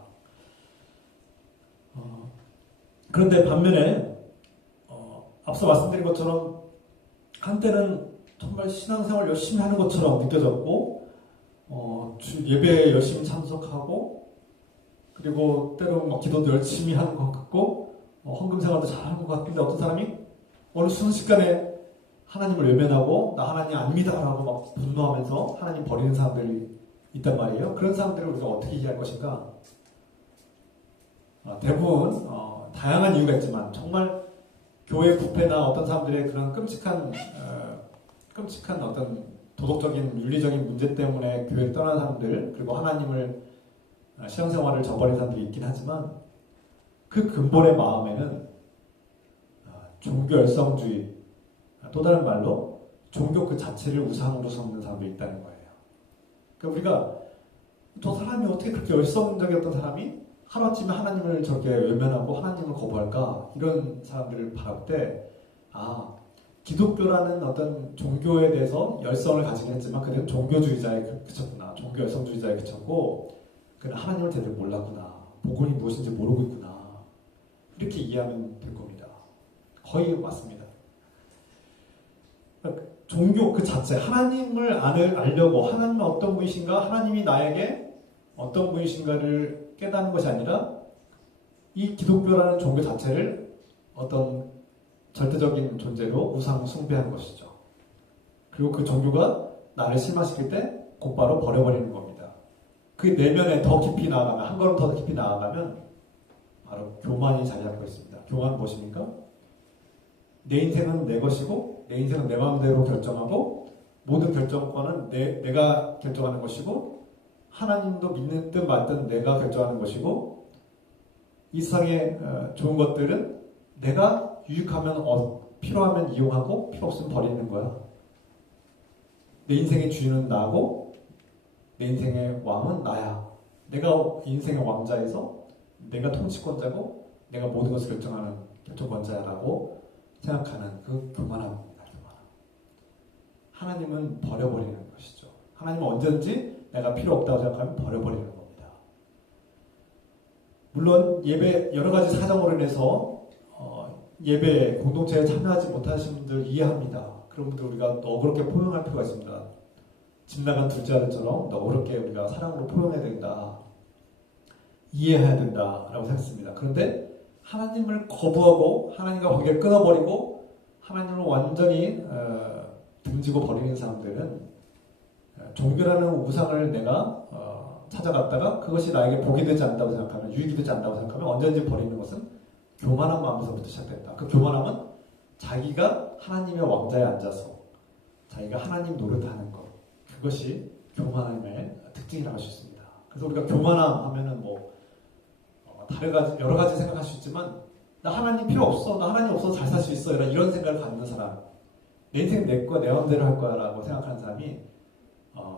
그런데 반면에 앞서 말씀드린 것처럼 한때는 정말 신앙생활 열심히 하는 것처럼 느껴졌고 예배에 열심히 참석하고 그리고 때로는 막 기도도 열심히 하는 것 같고 헌금생활도 잘하는 것 같은데 어떤 사람이 어느 순식간에 하나님을 외면하고 나 하나님 안 믿어라고 막 분노하면서 하나님 버리는 사람들이 있단 말이에요. 그런 사람들을 우리가 어떻게 이해할 것인가? 대부분 다양한 이유가 있지만 정말 교회 부패나 어떤 사람들의 그런 끔찍한 어떤 도덕적인 윤리적인 문제 때문에 교회를 떠난 사람들 그리고 하나님을 신앙생활을 저버린 사람들이 있긴 하지만 그 근본의 마음에는 종교 열성주의 또 다른 말로 종교 그 자체를 우상으로 삼는 사람들이 있다는 거예요. 그러니까 우리가 저 사람이 어떻게 그렇게 열성적이었던 사람이 하루아침에 하나님을 저렇게 외면하고 하나님을 거부할까 이런 사람들을 바라볼 때 기독교라는 어떤 종교에 대해서 열성을 가지긴 했지만 그는 종교주의자에 그쳤구나. 종교 열성주의자에 그쳤고 그는 하나님을 제대로 몰랐구나. 복음이 무엇인지 모르고 있구나. 이렇게 이해하면 될 겁니다. 거의 맞습니다. 그러니까 종교 그 자체, 하나님을 알려고 하나님은 어떤 분이신가, 하나님이 나에게 어떤 분이신가를 깨닫는 것이 아니라 이 기독교라는 종교 자체를 어떤 절대적인 존재로 우상 숭배하는 것이죠. 그리고 그 종교가 나를 실망시킬 때 곧바로 버려버리는 겁니다. 그 내면에 더 깊이 나아가면, 한 걸음 더 깊이 나아가면 바로 교만이 자리 잡고 있습니다. 교만은 무엇입니까? 내 인생은 내 것이고 내 인생은 내 마음대로 결정하고 모든 결정권은 내가 결정하는 것이고 하나님도 믿는 듯 말든 내가 결정하는 것이고 이 세상의 좋은 것들은 내가 유익하면 필요하면 이용하고 필요 없으면 버리는 거야. 내 인생의 주인은 나고 내 인생의 왕은 나야. 내가 인생의 왕자에서 내가 통치권자고 내가 모든 것을 결정하는 결정권자라고 생각하는 그 교만함입니다. 교만함. 하나님은 버려버리는 것이죠. 하나님은 언제든지 내가 필요 없다고 생각하면 버려버리는 겁니다. 물론 예배 여러 가지 사정으로 인해서 예배 공동체에 참여하지 못하신 분들 이해합니다. 그런 분들 우리가 너그럽게 포용할 필요가 있습니다. 집 나간 둘째 아들처럼 너그럽게 우리가 사랑으로 포용해야 된다. 이해해야 된다라고 생각했습니다. 그런데 하나님을 거부하고 하나님과 관계를 끊어버리고 하나님을 완전히 등지고 버리는 사람들은 종교라는 우상을 내가 찾아갔다가 그것이 나에게 복이 되지 않는다고 생각하면 유익이 되지 않는다고 생각하면 언제든지 버리는 것은 교만한 마음에서부터 시작된다. 그 교만함은 자기가 하나님의 왕자에 앉아서 자기가 하나님 노릇하는 것 그것이 교만함의 특징이라고 할 수 있습니다. 그래서 우리가 교만함 하면은 여러 가지 생각할 수 있지만 나 하나님 필요 없어. 나 하나님 없어서 잘 살 수 있어. 이런 생각을 갖는 사람 내 인생 내 거야 내 마음대로 할 거야 라고 생각하는 사람이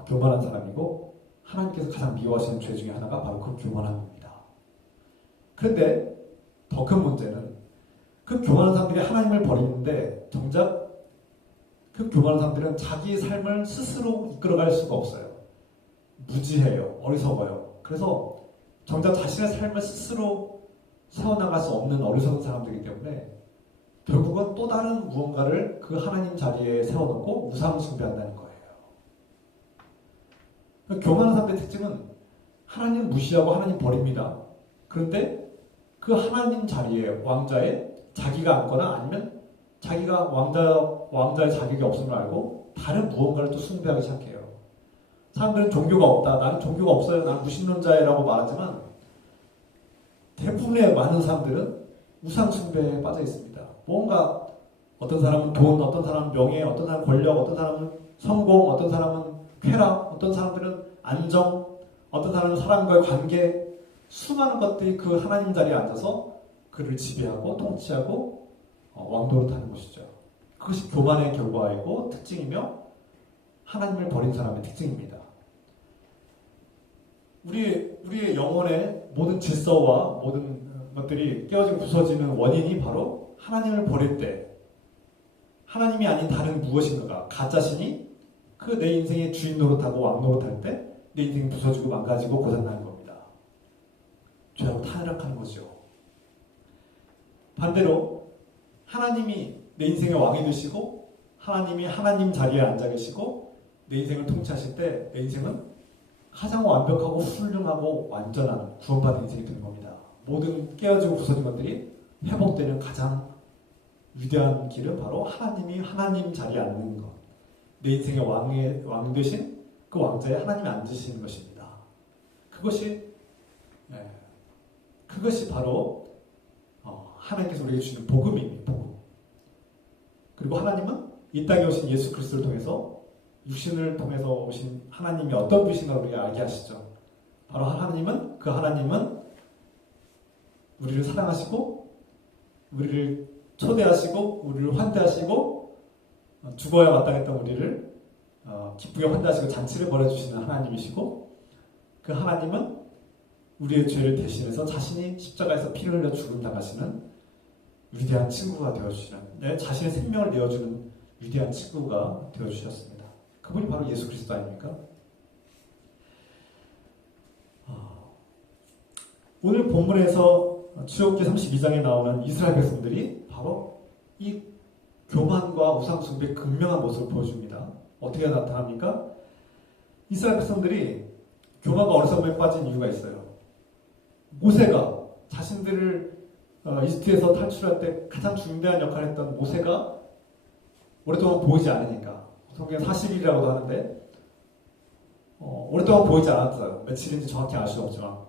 교만한 사람이고 하나님께서 가장 미워하시는 죄 중에 하나가 바로 그 교만함입니다. 그런데 더 큰 문제는 그 교만한 사람들이 하나님을 버리는데 정작 그 교만한 사람들은 자기 삶을 스스로 이끌어갈 수가 없어요. 무지해요. 어리석어요. 그래서 정작 자신의 삶을 스스로 세워나갈 수 없는 어리석은 사람들이기 때문에 결국은 또 다른 무언가를 그 하나님 자리에 세워놓고 우상 숭배한다는 거예요. 교만한 사람들의 특징은 하나님 무시하고 하나님 버립니다. 그런데 그 하나님 자리에 왕자에 자기가 앉거나 아니면 자기가 왕자의 자격이 없음을 알고 다른 무언가를 또 숭배하기 시작해요. 사람들은 종교가 없다. 나는 종교가 없어요. 나는 무신론자라고 말하지만 대부분의 많은 사람들은 우상 숭배에 빠져 있습니다. 뭔가 어떤 사람은 돈, 어떤 사람은 명예, 어떤 사람은 권력, 어떤 사람은 성공, 어떤 사람은 쾌락, 어떤 사람들은 안정, 어떤 사람은 사람과의 관계, 수많은 것들이 그 하나님 자리에 앉아서 그를 지배하고 통치하고 왕노릇하는 것이죠. 그것이 교만의 결과이고 특징이며 하나님을 버린 사람의 특징입니다. 우리의 영혼의 모든 질서와 모든 것들이 깨어지고 부서지는 원인이 바로 하나님을 버릴 때 하나님이 아닌 다른 무엇인가가 가짜신이 그 내 인생의 주인 노릇하고 왕 노릇할 때 내 인생이 부서지고 망가지고 고장나는 겁니다. 죄하고 타락하는 거죠. 반대로 하나님이 내 인생의 왕이 되시고 하나님이 하나님 자리에 앉아 계시고 내 인생을 통치하실 때 내 인생은 가장 완벽하고 훌륭하고 완전한 구원받은 인생이 되는 겁니다. 모든 깨어지고 부서진 것들이 회복되는 가장 위대한 길은 바로 하나님이 하나님 자리에 앉는 것. 내 인생의 왕 되신 그 왕자에 하나님이 앉으시는 것입니다. 그것이 바로 하나님께서 우리에게 주시는 복음입니다. 복음. 그리고 하나님은 이 땅에 오신 예수 그리스도를 통해서 육신을 통해서 오신 하나님이 어떤 분이신가 우리가 알게 하시죠. 바로 하나님은 우리를 사랑하시고 우리를 초대하시고 우리를 환대하시고 죽어야 마땅했던 우리를 기쁘게 환대하시고 잔치를 벌여주시는 하나님이시고 그 하나님은 우리의 죄를 대신해서 자신이 십자가에서 피를 흘려 죽음 당하시는 위대한 친구가 되어주시는 내 자신의 생명을 내어주는 위대한 친구가 되어주셨습니다. 그분이 바로 예수 그리스도 아닙니까? 오늘 본문에서 출애굽기 32장에 나오는 이스라엘 백성들이 바로 이 교만과 우상숭배의 극명한 모습을 보여줍니다. 어떻게 나타납니까? 이스라엘 백성들이 교만과 어리석음에 빠진 이유가 있어요. 모세가 자신들을 이집트에서 탈출할 때 가장 중대한 역할을 했던 모세가 오랫동안 보이지 않으니까 성경 40일이라고도 하는데 오랫동안 보이지 않았어요. 며칠인지 정확히 알 수 없지만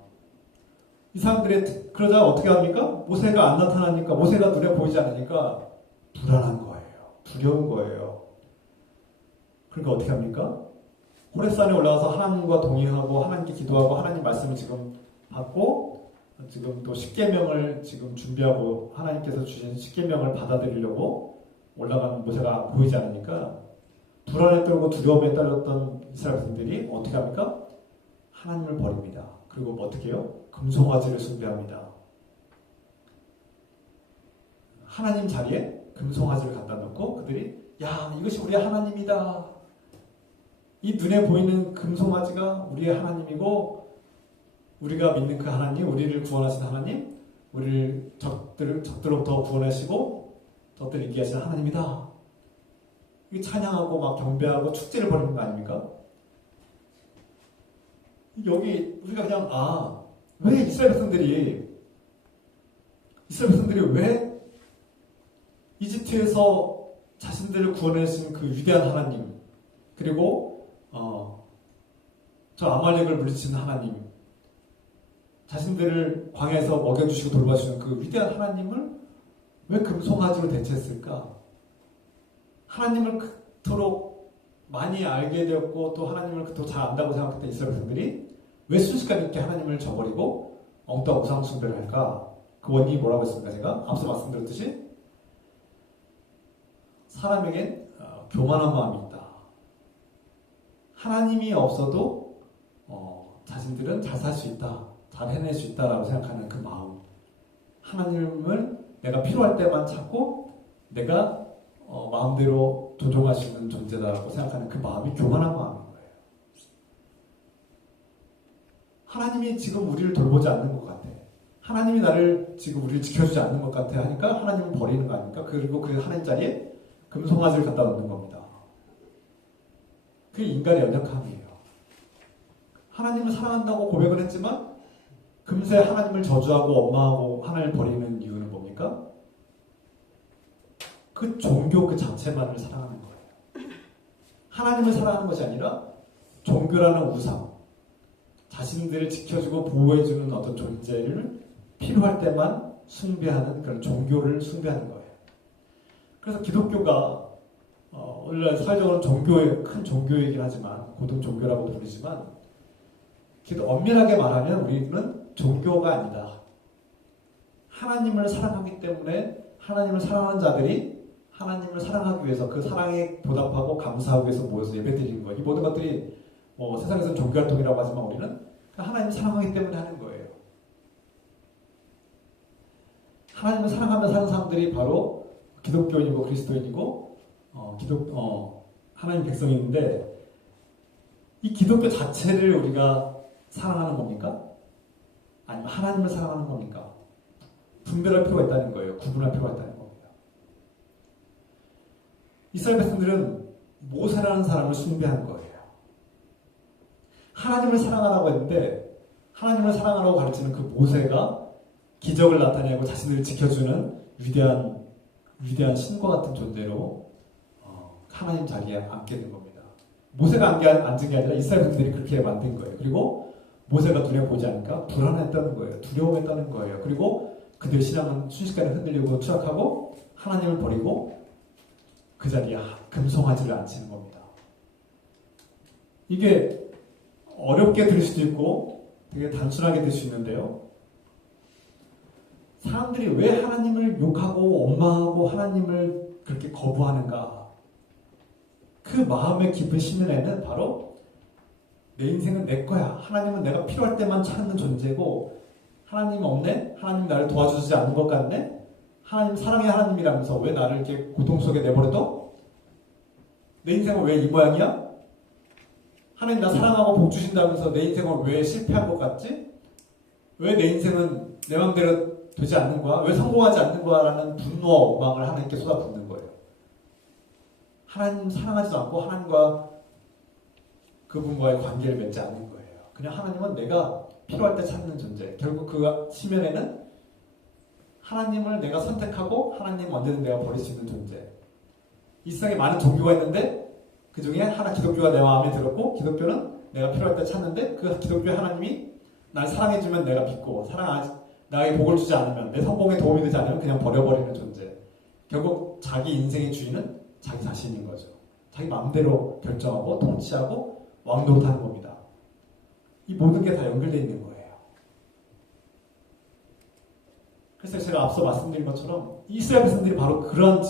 이 사람들이 그러자 어떻게 합니까? 모세가 안 나타나니까 모세가 눈에 보이지 않으니까 불안한 거예요. 두려운 거예요. 그러니까 어떻게 합니까? 호렙산에 올라가서 하나님과 동행하고 하나님께 기도하고 하나님 말씀을 지금 받고 지금 또 십계명을 지금 준비하고 하나님께서 주신 십계명을 받아들이려고 올라가는 모세가 보이지 않으니까 불안에 떨고 두려움에 떨렸던 이스라엘 백성들이 어떻게 합니까? 하나님을 버립니다. 그리고 어떻게 해요? 금송아지를 숭배합니다. 하나님 자리에 금송아지를 갖다 놓고 그들이 야 이것이 우리의 하나님이다. 이 눈에 보이는 금송아지가 우리의 하나님이고 우리가 믿는 그 하나님, 우리를 구원하신 하나님, 우리를 적들로부터 구원하시고 적들을 이기게 하신 하나님이다. 이 찬양하고 막 경배하고 축제를 벌이는 거 아닙니까? 여기 우리가 그냥 왜 이스라엘 백성들이 왜 이집트에서 자신들을 구원하신 그 위대한 하나님 그리고 저 아말렉을 물리치는 하나님 자신들을 광야에서 먹여주시고 돌봐주시는 그 위대한 하나님을 왜 금송아지로 대체했을까? 하나님을 그토록 많이 알게 되었고 또 하나님을 그토록 잘 안다고 생각했던 이스라엘 백성들이 왜 순식간 있게 하나님을 저버리고 엉뚱한 우상 숭배를 할까? 그 원인이 뭐라고 했습니까? 제가 앞서 말씀드렸듯이 사람에겐 교만한 마음이 있다. 하나님이 없어도 자신들은 잘 살 수 있다. 잘 해낼 수 있다라고 생각하는 그 마음. 하나님을 내가 필요할 때만 찾고 내가 마음대로 조종할 수 있는 존재다라고 생각하는 그 마음이 교만한 마음인 거예요. 하나님이 지금 우리를 돌보지 않는 것 같아. 하나님이 지금 우리를 지켜주지 않는 것 같아 하니까 하나님을 버리는 거 아닙니까? 그리고 그 하나님 자리에 금송아지를 갖다 놓는 겁니다. 그게 인간의 연약함이에요. 하나님을 사랑한다고 고백을 했지만 금세 하나님을 저주하고 원망하고 하나님을 버리는 이유는 뭡니까? 그 종교 그 자체만을 사랑하는 거예요. 하나님을 사랑하는 것이 아니라 종교라는 우상, 자신들을 지켜주고 보호해주는 어떤 존재를 필요할 때만 숭배하는 그런 종교를 숭배하는 거예요. 그래서 기독교가 오늘날 사회적으로는 종교의 큰 종교이긴 하지만 고등 종교라고 부르지만 엄밀하게 말하면 우리는 종교가 아니다. 하나님을 사랑하기 때문에 하나님을 사랑하는 자들이 하나님을 사랑하기 위해서 그 사랑에 보답하고 감사하기 위해서 모여서 예배드리는 거예요. 이 모든 것들이 세상에서는 종교활동이라고 하지만 우리는 하나님을 사랑하기 때문에 하는 거예요. 하나님을 사랑하며 사는 사람들이 바로 기독교인이고 그리스도인이고 하나님 백성인데 이 기독교 자체를 우리가 사랑하는 겁니까? 아니면 하나님을 사랑하는 겁니까? 분별할 필요가 있다는 거예요. 구분할 필요가 있다는 겁니다. 이스라엘 백성들은 모세라는 사람을 숭배한 거예요. 하나님을 사랑하라고 했는데 하나님을 사랑하라고 가르치는 그 모세가 기적을 나타내고 자신을 지켜주는 위대한 신과 같은 존재로 하나님 자리에 앉게 된 겁니다. 모세가 앉은 게 아니라 이스라엘 백성들이 그렇게 만든 거예요. 그리고 모세가 눈에 보지 않으니까 불안했다는 거예요. 두려움했다는 거예요. 그리고 그들 신앙은 순식간에 흔들리고 추락하고 하나님을 버리고 그 자리에 금송아지를 앉히는 겁니다. 이게 어렵게 들을 수도 있고 되게 단순하게 들을 수 있는데요. 사람들이 왜 하나님을 욕하고 원망하고 하나님을 그렇게 거부하는가? 그 마음의 깊은 심연에는 바로 내 인생은 내 거야. 하나님은 내가 필요할 때만 찾는 존재고 하나님 없네? 하나님 나를 도와주지 않는 것 같네? 하나님 사랑의 하나님이라면서 왜 나를 이렇게 고통 속에 내버려둬? 내 인생은 왜 이 모양이야? 하나님 나 사랑하고 복 주신다면서 내 인생은 왜 실패한 것 같지? 왜 내 인생은 내 마음대로 되지 않는 거야? 왜 성공하지 않는 거야? 라는 분노와 원망을 하나님께 쏟아붓는 거예요. 하나님 사랑하지도 않고 하나님과 그분과의 관계를 맺지 않는 거예요. 그냥 하나님은 내가 필요할 때 찾는 존재. 결국 그 심연에는 하나님을 내가 선택하고 하나님 언제든 내가 버릴 수 있는 존재. 이 세상에 많은 종교가 있는데 그 중에 하나 기독교가 내 마음에 들었고 기독교는 내가 필요할 때 찾는데 그 기독교의 하나님이 날 사랑해주면 내가 믿고 나에게 복을 주지 않으면 내 성공에 도움이 되지 않으면 그냥 버려버리는 존재. 결국 자기 인생의 주인은 자기 자신인 거죠. 자기 마음대로 결정하고 통치하고 왕노릇하는 겁니다. 이 모든 게 다 연결되어 있는 거예요. 그래서 제가 앞서 말씀드린 것처럼 이스라엘 백성들이 바로 그런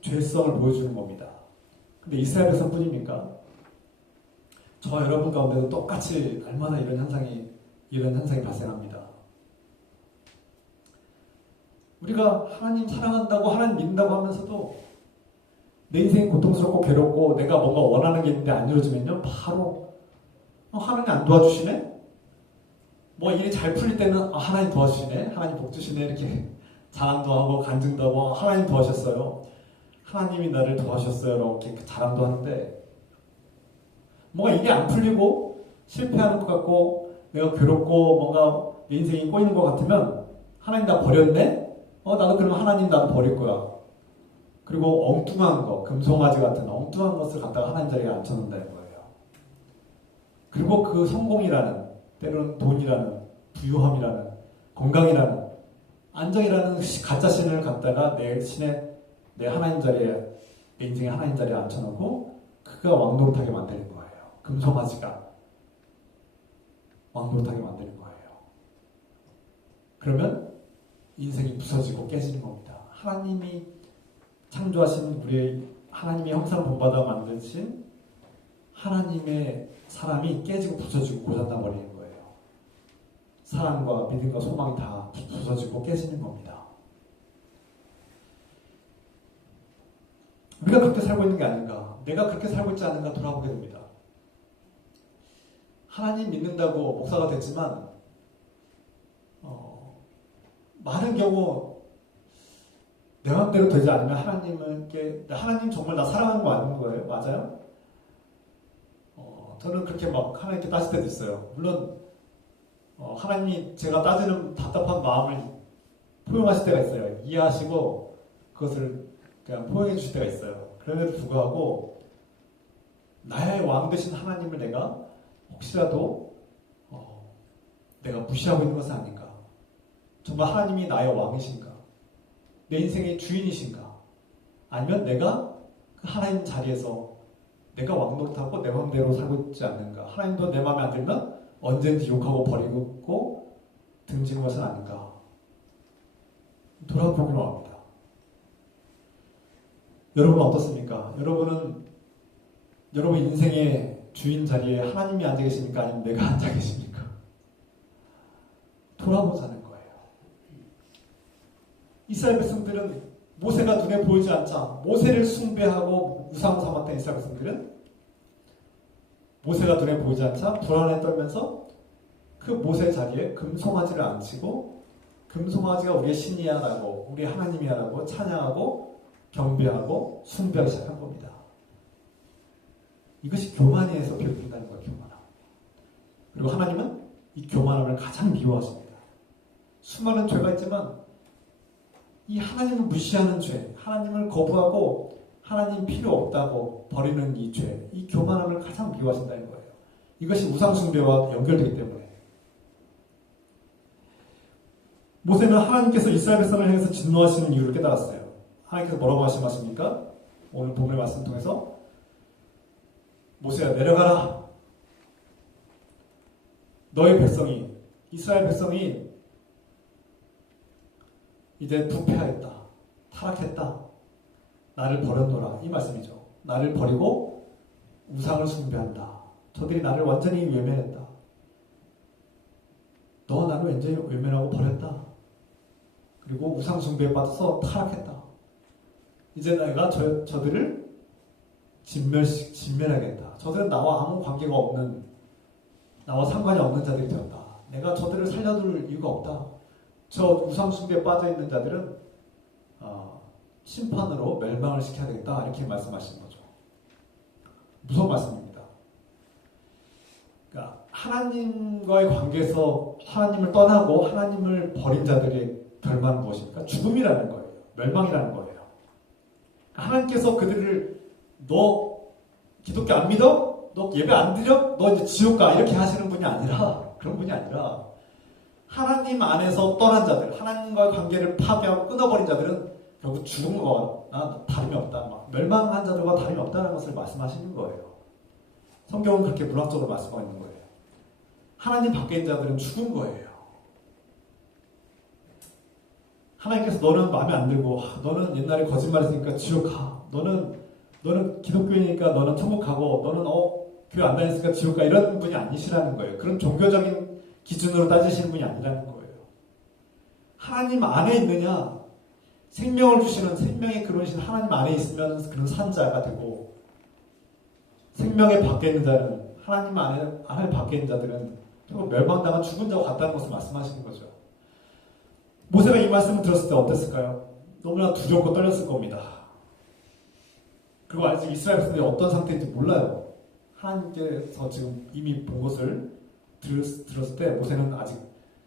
죄성을 보여주는 겁니다. 근데 이스라엘 백성뿐입니까? 저 여러분 가운데도 똑같이 얼마나 이런 현상이 발생합니다. 우리가 하나님 사랑한다고 하나님 믿는다고 하면서도 내 인생이 고통스럽고 괴롭고 내가 뭔가 원하는 게 있는데 안 이루어지면요 바로 하나님 안 도와주시네? 뭐 일이 잘 풀릴 때는 하나님 도와주시네? 하나님 복 주시네? 이렇게 자랑도 하고 간증도 하고 하나님 도와주셨어요. 하나님이 나를 도와주셨어요. 이렇게 자랑도 하는데 뭔가 일이 안 풀리고 실패하는 것 같고 내가 괴롭고 뭔가 내 인생이 꼬이는 것 같으면 하나님 나 버렸네? 나도 그러면 하나님 나도 버릴 거야. 그리고 엉뚱한 거, 금송아지 같은 엉뚱한 것을 갖다가 하나님 자리에 앉혀놓는다는 거예요. 그리고 그 성공이라는, 때로는 돈이라는, 부유함이라는, 건강이라는, 안정이라는 가짜 신을 갖다가 내 하나님 자리에, 내 인생의 하나님 자리에 앉혀놓고 그가 왕노릇하게 만드는 거예요. 금송아지가 왕노릇하게 만드는 거예요. 그러면 인생이 부서지고 깨지는 겁니다. 하나님이 창조하신 우리의 하나님의 형상을 본받아 만드신 하나님의 사람이 깨지고 부서지고 고장나 버리는 거예요. 사랑과 믿음과 소망이 다 부서지고 깨지는 겁니다. 우리가 그렇게 살고 있는 게 아닌가, 내가 그렇게 살고 있지 않은가 돌아보게 됩니다. 하나님 믿는다고 목사가 됐지만 많은 경우 내 마음대로 되지 않으면 하나님 정말 나 사랑하는 거 아닌 거예요? 맞아요? 저는 그렇게 막 하나님께 따질 때도 있어요. 물론 하나님이 제가 따지는 답답한 마음을 포용하실 때가 있어요. 이해하시고 그것을 그냥 포용해 주실 때가 있어요. 그럼에도 불구하고 나의 왕 되신 하나님을 내가 혹시라도 내가 무시하고 있는 것은 아닌가? 정말 하나님이 나의 왕이신가? 내 인생의 주인이신가? 아니면 내가 그 하나님 자리에서 내가 왕 노릇하고 내 마음대로 살고 있지 않는가? 하나님도 내 마음에 안 들면 언제든지 욕하고 버리고 등지는 것은 아닌가? 돌아보기로 합니다. 여러분은 어떻습니까? 여러분은 여러분 인생의 주인 자리에 하나님이 앉아 계십니까? 아니면 내가 앉아 계십니까? 돌아보자는 거예요. 이스라엘 백성들은 모세가 눈에 보이지 않자 모세를 숭배하고 우상 삼았던 이스라엘 백성들은 모세가 눈에 보이지 않자 불안에 떨면서 그 모세 자리에 금송아지를 앉히고 금송아지가 우리의 신이야 라고 우리 하나님이야 라고 찬양하고 경배하고 숭배하기 시작한 겁니다. 이것이 교만에서 비롯된다는 거예요. 교만함. 그리고 하나님은 이 교만함을 가장 미워하십니다. 수많은 죄가 있지만 이 하나님을 무시하는 죄, 하나님을 거부하고 하나님 필요 없다고 버리는 이 죄, 이 교만함을 가장 미워하신다는 거예요. 이것이 우상숭배와 연결되기 때문에 모세는 하나님께서 이스라엘 백성을 향해서 진노하시는 이유를 깨달았어요. 하나님께서 뭐라고 말씀하십니까? 오늘 본문의 말씀을 통해서 모세야 내려가라. 너희 백성이 이스라엘 백성이 이제 부패하였다. 타락했다. 나를 버렸노라. 이 말씀이죠. 나를 버리고 우상을 숭배한다. 저들이 나를 완전히 외면했다. 너 나를 완전히 외면하고 버렸다. 그리고 우상 숭배에 빠져서 타락했다. 이제 내가 저들을 진멸하겠다. 저들은 나와 아무 관계가 없는, 나와 상관이 없는 자들이 되었다. 내가 저들을 살려둘 이유가 없다. 저 우상 숭배에 빠져있는 자들은 심판으로 멸망을 시켜야 되겠다. 이렇게 말씀하신 거죠. 무서운 말씀입니다. 그러니까 하나님과의 관계에서 하나님을 떠나고 하나님을 버린 자들의 결말은 무엇입니까? 죽음이라는 거예요. 멸망이라는 거예요. 하나님께서 그들을 너 기독교 안 믿어? 너 예배 안 드려? 너 이제 지옥 가. 이렇게 하시는 분이 아니라, 그런 분이 아니라 하나님 안에서 떠난 자들, 하나님과의 관계를 파괴하고 끊어버린 자들은 결국 죽은 거나 다름이 없다. 막 멸망한 자들과 다름이 없다는 것을 말씀하시는 거예요. 성경은 그렇게 문학적으로 말씀하고 있는 거예요. 하나님 밖에 있는 자들은 죽은 거예요. 하나님께서 너는 마음에 안 들고 너는 옛날에 거짓말했으니까 지옥 가. 너는 기독교이니까 너는 천국 가고 너는 교회 안 다녔으니까 지옥 가. 이런 분이 아니시라는 거예요. 그런 종교적인 기준으로 따지시는 분이 아니라는 거예요. 하나님 안에 있느냐, 생명을 주시는 생명의 근원이신 하나님 안에 있으면 그런 산자가 되고, 생명의 밖에 있는 자는, 하나님 안에 밖에 있는 자들은 결국 멸망당한 죽은 자와 같다는 것을 말씀하시는 거죠. 모세가 이 말씀을 들었을 때 어땠을까요? 너무나 두렵고 떨렸을 겁니다. 그리고 아직 이스라엘 백성들이 어떤 상태인지 몰라요. 하나님께서 지금 이미 본 것을 들었을 때 모세는 아직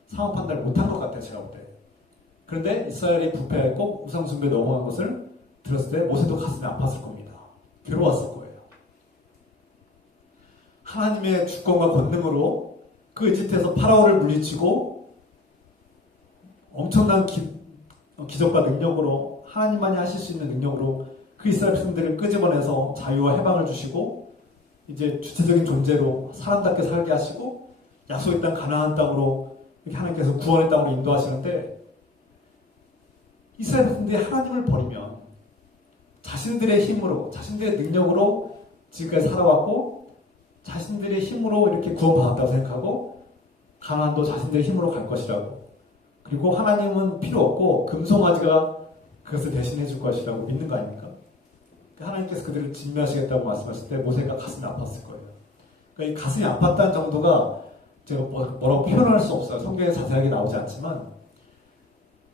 상황 판단을 못한 것 같아요. 제가 볼 때. 그런데 이스라엘이 부패했고 우상숭배에 넘어간 것을 들었을 때 모세도 가슴이 아팠을 겁니다. 괴로웠을 거예요. 하나님의 주권과 권능으로 그 이집트에서 파라오를 물리치고 엄청난 기적과 능력으로 하나님만이 하실 수 있는 능력으로 그 이스라엘 백성들을 끄집어내서 자유와 해방을 주시고 이제 주체적인 존재로 사람답게 살게 하시고 약속의 땅 가나안 땅으로 이렇게 하나님께서 구원의 땅으로 인도하시는데 이스라엘 백성들이 하나님을 버리면 자신들의 힘으로 자신들의 능력으로 지금까지 살아왔고 자신들의 힘으로 이렇게 구원받았다고 생각하고 가나안도 자신들의 힘으로 갈 것이라고 그리고 하나님은 필요 없고 금송아지가 그것을 대신해 줄 것이라고 믿는 거 아닙니까? 하나님께서 그들을 진멸하시겠다고 말씀하실 때 모세가 가슴이 아팠을 거예요. 그러니까 이 가슴이 아팠다는 정도가 제가 뭐라고 표현할 수 없어요. 성경에 자세하게 나오지 않지만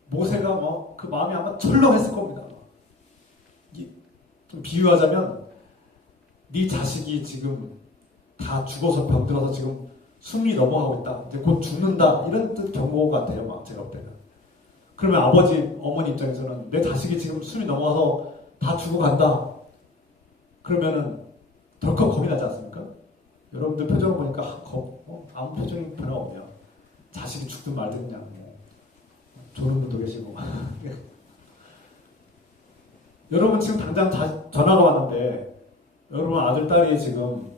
모세가 그 마음이 아마 철렁했을 겁니다. 좀 비유하자면 네 자식이 지금 다 죽어서 병들어서 지금 숨이 넘어가고 있다. 이제 곧 죽는다. 이런 뜻 경고 같아요. 막 제가 볼 때는. 그러면 아버지, 어머니 입장에서는 내 자식이 지금 숨이 넘어가서 다 죽어간다. 그러면은 덜컥 겁이 나지 않습니까? 여러분들 표정을 보니까 아무 표정이 변화 없네요. 자식이 죽든 말든 그냥 뭐 조는 분도 계시고. 여러분 지금 당장 전화가 왔는데 여러분 아들, 딸이 지금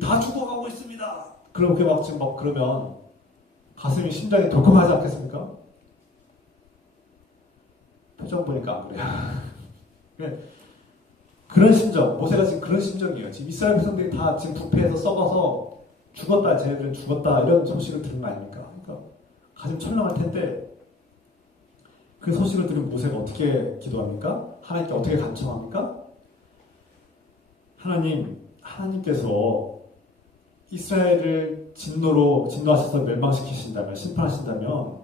다 죽어가고 있습니다. 그렇게 막 지금 막 그러면 가슴이 심장이 덜컥하지 않겠습니까? 표정 보니까 안 그래요. 그런 심정, 모세가 지금 그런 심정이에요. 지금 이스라엘 백성들이 다 지금 부패해서 썩어서 죽었다, 쟤네들은 죽었다 이런 소식을 들은 거 아닙니까? 그러니까 가슴 철렁할 텐데 그 소식을 들은 모세가 어떻게 기도합니까? 하나님께 어떻게 간청합니까? 하나님께서 이스라엘을 진노하셔서 멸망시키신다면, 심판하신다면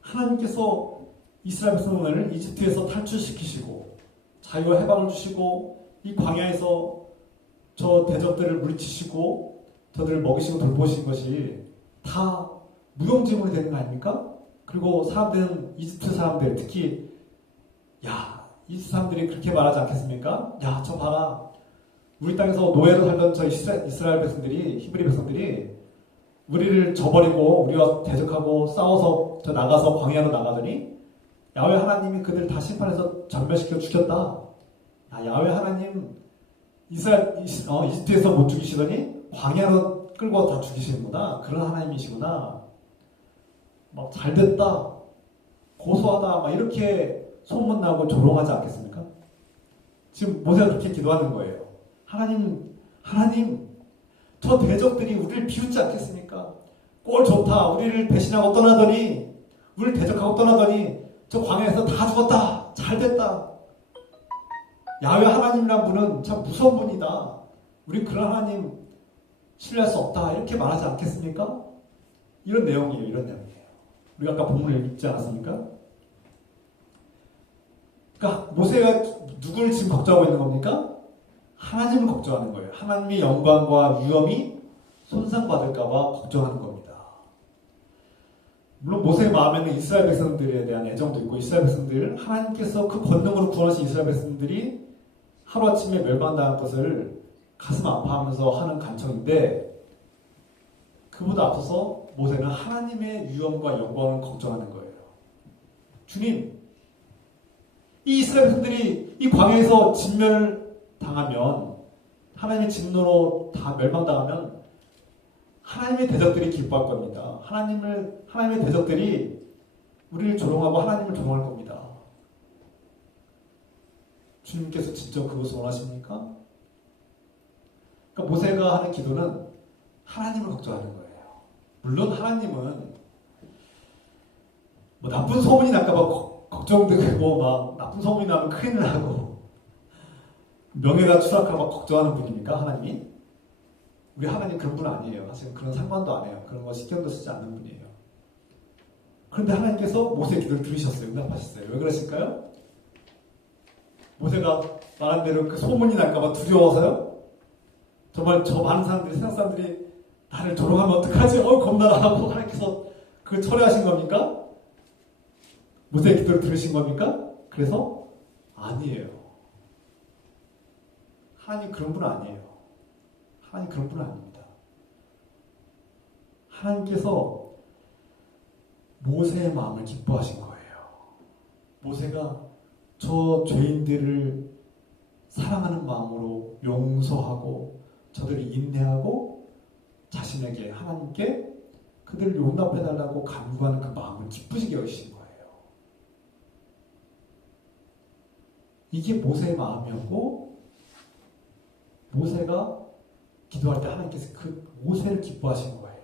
하나님께서 이스라엘 백성을 이집트에서 탈출시키시고 자유와 해방을 주시고 이 광야에서 저 대적들을 물리치시고 저들을 먹이시고 돌보신 것이 다 무용지물이 되는 거 아닙니까? 그리고 사람들은 이집트 사람들 특히 이집트 사람들이 그렇게 말하지 않겠습니까? 저 봐라, 우리 땅에서 노예로 살던 저 이스라엘 백성들이, 히브리 백성들이 우리를 저버리고 우리와 대적하고 싸워서 저 나가서 광야로 나가더니 야훼 하나님이 그들 다 심판해서 전멸시켜 죽였다. 야훼 하나님 이집트에서 못 죽이시더니 광야로 끌고 다 죽이시는구나. 그런 하나님이시구나. 막 잘됐다, 고소하다, 막 이렇게 소문나고 조롱하지 않겠습니까? 지금 모세가 그렇게 기도하는 거예요. 하나님, 저 대적들이 우리를 비웃지 않겠습니까? 꼴 좋다, 우리를 배신하고 떠나더니, 우리를 대적하고 떠나더니 저 광야에서 다 죽었다, 잘됐다. 야훼 하나님이란 분은 참 무서운 분이다. 우리 그런 하나님 신뢰할 수 없다, 이렇게 말하지 않겠습니까? 이런 내용이에요. 이런 내용이에요. 우리가 아까 본문을 읽지 않았습니까? 그러니까 모세가 누구를 지금 걱정하고 있는 겁니까? 하나님을 걱정하는 거예요. 하나님의 영광과 위엄이 손상받을까봐 걱정하는 겁니다. 물론 모세의 마음에는 이스라엘 백성들에 대한 애정도 있고, 이스라엘 백성들, 하나님께서 그 권능으로 구원하신 이스라엘 백성들이 하루아침에 멸망당한 것을 가슴 아파하면서 하는 간청인데, 그보다 앞서서 모세는 하나님의 위엄과 영광을 걱정하는 거예요. 주님, 이 이스라엘 백성들이 이 광야에서 진멸당하면, 하나님의 진노로 다 멸망당하면 하나님의 대적들이 기뻐할 겁니다. 하나님의 대적들이 우리를 조롱하고 하나님을 조롱할 겁니다. 주님께서 진짜 그것을 원하십니까? 그러니까 모세가 하는 기도는 하나님을 걱정하는 거예요. 물론 하나님은 뭐 나쁜 소문이 날까봐 걱정되고, 막 나쁜 소문이 나면 큰일 나고 명예가 추락할까 걱정하는 분입니까? 하나님이? 우리 하나님 그런 분 아니에요. 사실 그런 상관도 안 해요. 그런 거 신경도 쓰지 않는 분이에요. 그런데 하나님께서 모세의 기도를 들으셨어요. 응답하셨어요. 왜 그러실까요? 모세가 말한 대로 그 소문이 날까봐 두려워서요? 정말 저 많은 사람들이, 세상 사람들이 나를 조롱하면 어떡하지? 겁나라 하고 하나님께서 그걸 철회하신 겁니까? 모세의 기도를 들으신 겁니까? 그래서 아니에요. 하나님 그런 분 아니에요. 하나님 그런 분은 아닙니다. 하나님께서 모세의 마음을 기뻐하신 거예요. 모세가 저 죄인들을 사랑하는 마음으로 용서하고 저들이 인내하고 자신에게, 하나님께 그들을 용납해달라고 간구하는 그 마음을 기쁘시게 여기신 거예요. 이게 모세의 마음이었고, 모세가 기도할 때 하나님께서 그 모세를 기뻐하신 거예요.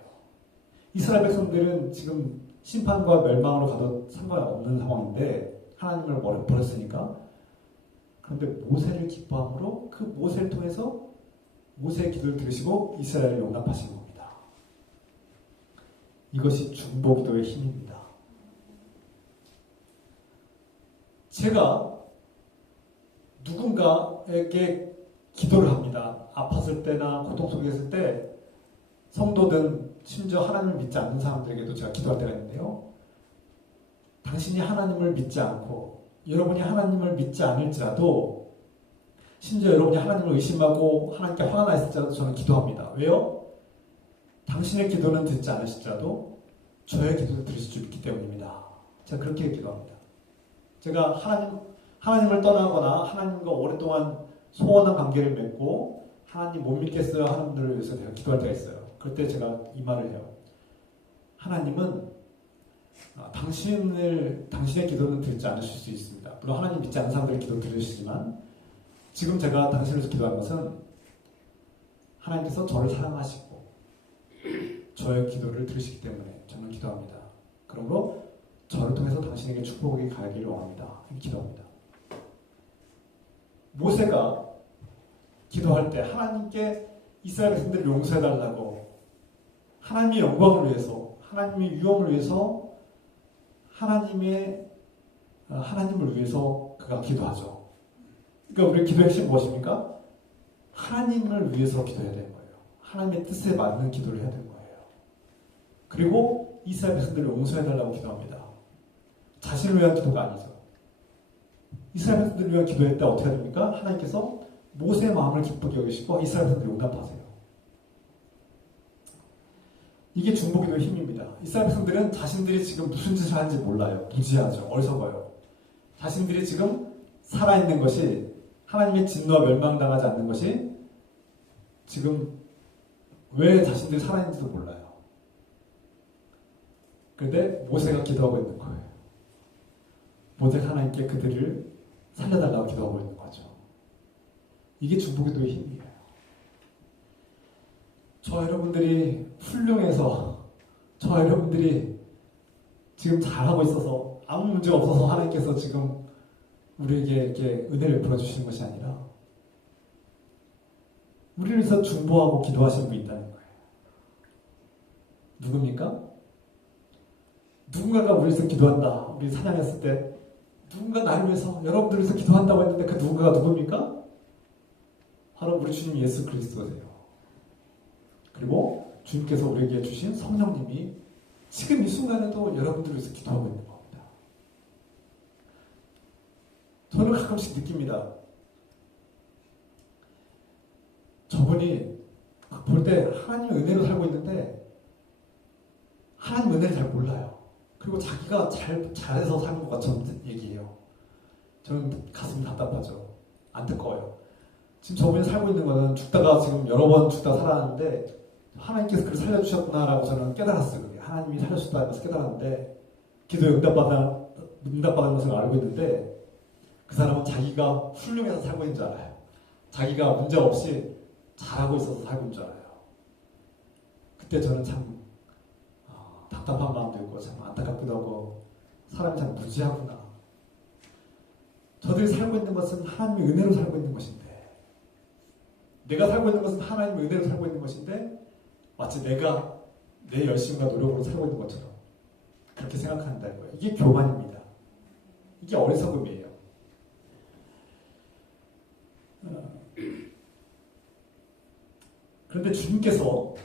이스라엘 백성들은 지금 심판과 멸망으로 가도 상관없는 상황인데 하나님을 버렸으니까. 그런데 모세를 기뻐함으로 그 모세를 통해서 모세의 기도를 들으시고 이스라엘을 용납하신 겁니다. 이것이 중보기도의 힘입니다. 제가 누군가에게 기도를 합니다. 아팠을 때나 고통 속에 있을 때 성도든 심지어 하나님을 믿지 않는 사람들에게도 제가 기도할 때가 있는데요. 당신이 하나님을 믿지 않고 여러분이 하나님을 믿지 않을지라도 심지어 여러분이 하나님을 의심하고 하나님께 화가 나 있을지라도 저는 기도합니다. 왜요? 당신의 기도는 듣지 않으실지라도 저의 기도를 들으실 줄 믿기 때문입니다. 제가 그렇게 기도합니다. 제가 하나님을 떠나거나 하나님과 오랫동안 소원한 관계를 맺고 하나님 못 믿겠어요 하는 분들을 위해서 제가 기도할 때가 있어요. 그럴 때 제가 이 말을 해요. 하나님은 당신의 기도는 들지 않으실 수 있습니다. 물론 하나님 믿지 않는 사람들의 기도 들으시지만 지금 제가 당신을 위해서 기도한 것은 하나님께서 저를 사랑하시고 저의 기도를 들으시기 때문에 저는 기도합니다. 그러므로 저를 통해서 당신에게 축복이 가기를 원합니다. 기도합니다. 모세가 기도할 때 하나님께 이스라엘 백성들을 용서해달라고 하나님의 영광을 위해서 하나님의 유업을 위해서 하나님을 위해서 그가 기도하죠. 그러니까 우리 기도의 핵심이 무엇입니까? 하나님을 위해서 기도해야 되는 거예요. 하나님의 뜻에 맞는 기도를 해야 되는 거예요. 그리고 이스라엘 백성들을 용서해달라고 기도합니다. 자신을 위한 기도가 아니죠. 이스라엘 백성들을 위한 기도할 때 어떻게 됩니까? 하나님께서 모세의 마음을 기쁘게 여기시고 이스라엘 백성들을 용납하세요. 이게 중보기도의 힘입니다. 이스라엘 백성들은 자신들이 지금 무슨 짓을 하는지 몰라요. 무지하죠. 어리석어요. 자신들이 지금 살아있는 것이 하나님의 진노와 멸망당하지 않는 것이 지금 왜 자신들이 살아있는지도 몰라요. 그런데 모세가 기도하고 있는 거예요. 모세가 하나님께 그들을 살려달라고 기도하고 있는 거죠. 이게 중보기도의 힘이에요. 저 여러분들이 훌륭해서 저 여러분들이 지금 잘하고 있어서 아무 문제가 없어서 하나님께서 지금 우리에게 이렇게 은혜를 베풀어 주시는 것이 아니라 우리를 위해서 중보하고 기도하시는 분이 있다는 거예요. 누굽니까? 누군가가 우리를 위해서 기도한다. 우리 찬양했을 때 누군가 나를 위해서 여러분들을 위해서 기도한다고 했는데 그 누군가가 누굽니까? 바로 우리 주님 예수 그리스도세요. 그리고 주님께서 우리에게 주신 성령님이 지금 이 순간에도 여러분들을 위해서 기도하고 있는 겁니다. 저는 가끔씩 느낍니다. 저분이 볼 때 하나님의 은혜로 살고 있는데 하나님 은혜를 잘 몰라요. 그리고 자기가 잘해서 사는 것 같은 얘기해요. 저는 가슴이 답답하죠. 안타까워요. 지금 저분이 살고 있는 거는 죽다가 지금 여러 번 죽다 살아났는데 하나님께서 그를 살려주셨구나라고 저는 깨달았어요. 하나님이 살려주셨다는 것을 깨달았는데 기도에 응답받은 것을 알고 있는데 그 사람은 자기가 훌륭해서 살고 있는 줄 알아요. 자기가 문제 없이 잘하고 있어서 살고 있는 줄 알아요. 그때 저는 참 답답한 마음도 있고 참 안타깝기도 하고 사람이 참 무지하구나. 저들이 살고 있는 것은 하나님의 은혜로 살고 있는 것인데 내가 살고 있는 것은 하나님의 은혜로 살고 있는 것인데 마치 내가 내 열심과 노력으로 살고 있는 것처럼 그렇게 생각한다는 거예요. 이게 교만입니다. 이게 어리석음이에요. 그런데 주님께서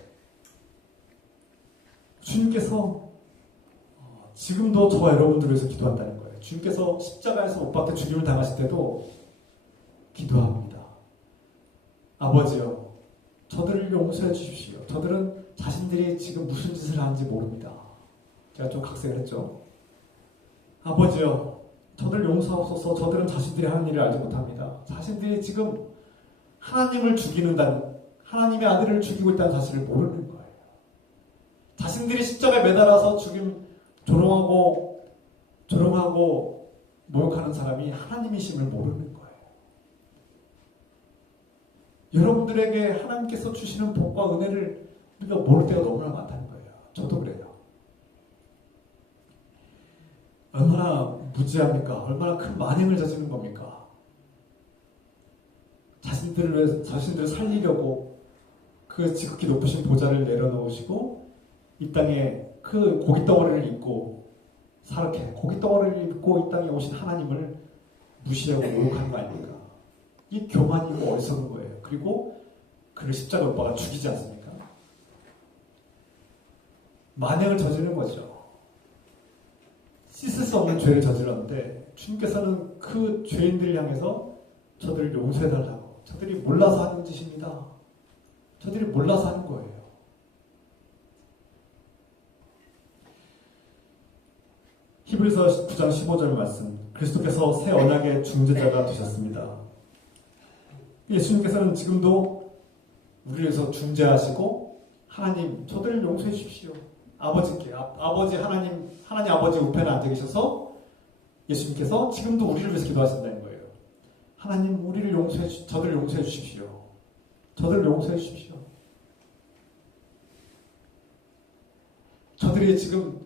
지금도 저와 여러분들을 위해서 기도한다는 거예요. 주님께서 십자가에서 못 박혀 죽임을 당하실 때도 기도합니다. 아버지요, 저들을 용서해 주십시오. 저들은 자신들이 지금 무슨 짓을 하는지 모릅니다. 제가 좀 각색을 했죠. 아버지요, 저들을 용서하옵소서. 저들은 자신들이 하는 일을 알지 못합니다. 자신들이 지금 하나님을 하나님의 아들을 죽이고 있다는 사실을 모르는 거예요. 자신들이 십자가에 매달아서 조롱하고 모욕하는 사람이 하나님이심을 모르는 거예요. 여러분들에게 하나님께서 주시는 복과 은혜를 우리가 모를 때가 너무나 많다는 거예요. 저도 그래요. 얼마나 무지합니까? 얼마나 큰 만행을 저지른 겁니까? 자신들을 살리려고 그 지극히 높으신 보좌를 내려놓으시고 이 땅에 그 고깃덩어리를 입고 고깃덩어리를 입고 이 땅에 오신 하나님을 무시하고 모욕하는 거 아닙니까? 이 교만이고 어리석은 거예요. 그리고 그를 십자가 못 박아 죽이지 않습니까? 만행을 저지르는 거죠. 씻을 수 없는 죄를 저질렀는데 주님께서는 그 죄인들을 향해서 저들을 용서해달라고. 저들이 몰라서 하는 짓입니다. 저들이 몰라서 하는 거예요. 히브리서 9장 15절 말씀. 그리스도께서 새 언약의 중재자가 되셨습니다. 예수님께서는 지금도 우리를 위해서 중재하시고 하나님 저들을 용서해 주십시오. 아버지께 아버지 하나님 아버지 우편에 앉아 계셔서 예수님께서 지금도 우리를 위해서 기도하신다는 거예요. 하나님 저들을 용서해 주십시오. 저들을 용서해 주십시오. 저들이 지금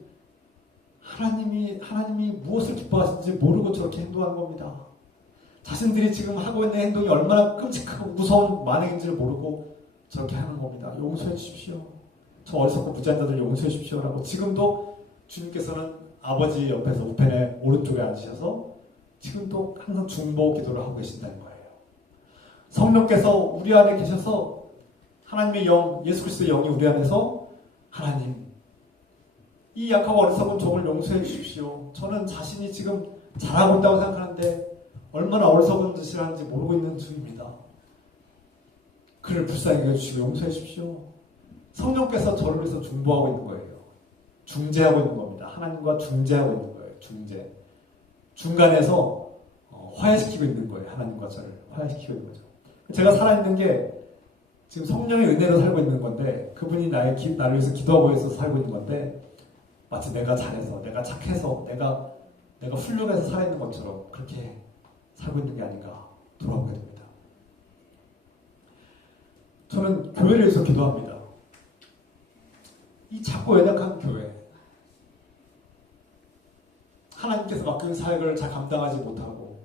하나님이 무엇을 기뻐하시는지 모르고 저렇게 행동하는 겁니다. 자신들이 지금 하고 있는 행동이 얼마나 끔찍하고 무서운 만행인지를 모르고 저렇게 하는 겁니다. 용서해 주십시오. 저 어리석고 무지한 자들 용서해 주십시오라고. 지금도 주님께서는 아버지 옆에서 우편에 오른쪽에 앉으셔서 지금도 항상 중보 기도를 하고 계신다는 거예요. 성령께서 우리 안에 계셔서 하나님의 영, 예수 그리스도의 영이 우리 안에서 하나님 이 약하고 어리석은 종을 용서해 주십시오. 저는 자신이 지금 잘하고 있다고 생각하는데 얼마나 어리석은 짓을 하는지 모르고 있는 중입니다. 그를 불쌍히 여겨주시고 용서해 주십시오. 성령께서 저를 위해서 중보하고 있는 거예요. 중재하고 있는 겁니다. 하나님과 중재하고 있는 거예요. 중재. 중간에서 화해시키고 있는 거예요. 하나님과 저를 화해시키고 있는 거죠. 제가 살아있는 게 지금 성령의 은혜로 살고 있는 건데 그분이 나를 위해서 기도하고 있어서 살고 있는 건데 마치 내가 잘해서, 내가 착해서, 내가 훌륭해서 살아있는 것처럼 그렇게 살고 있는 게 아닌가 돌아보게 됩니다. 저는 교회를 위해서 기도합니다. 이 작고 연약한 교회, 하나님께서 맡긴 사역을 잘 감당하지 못하고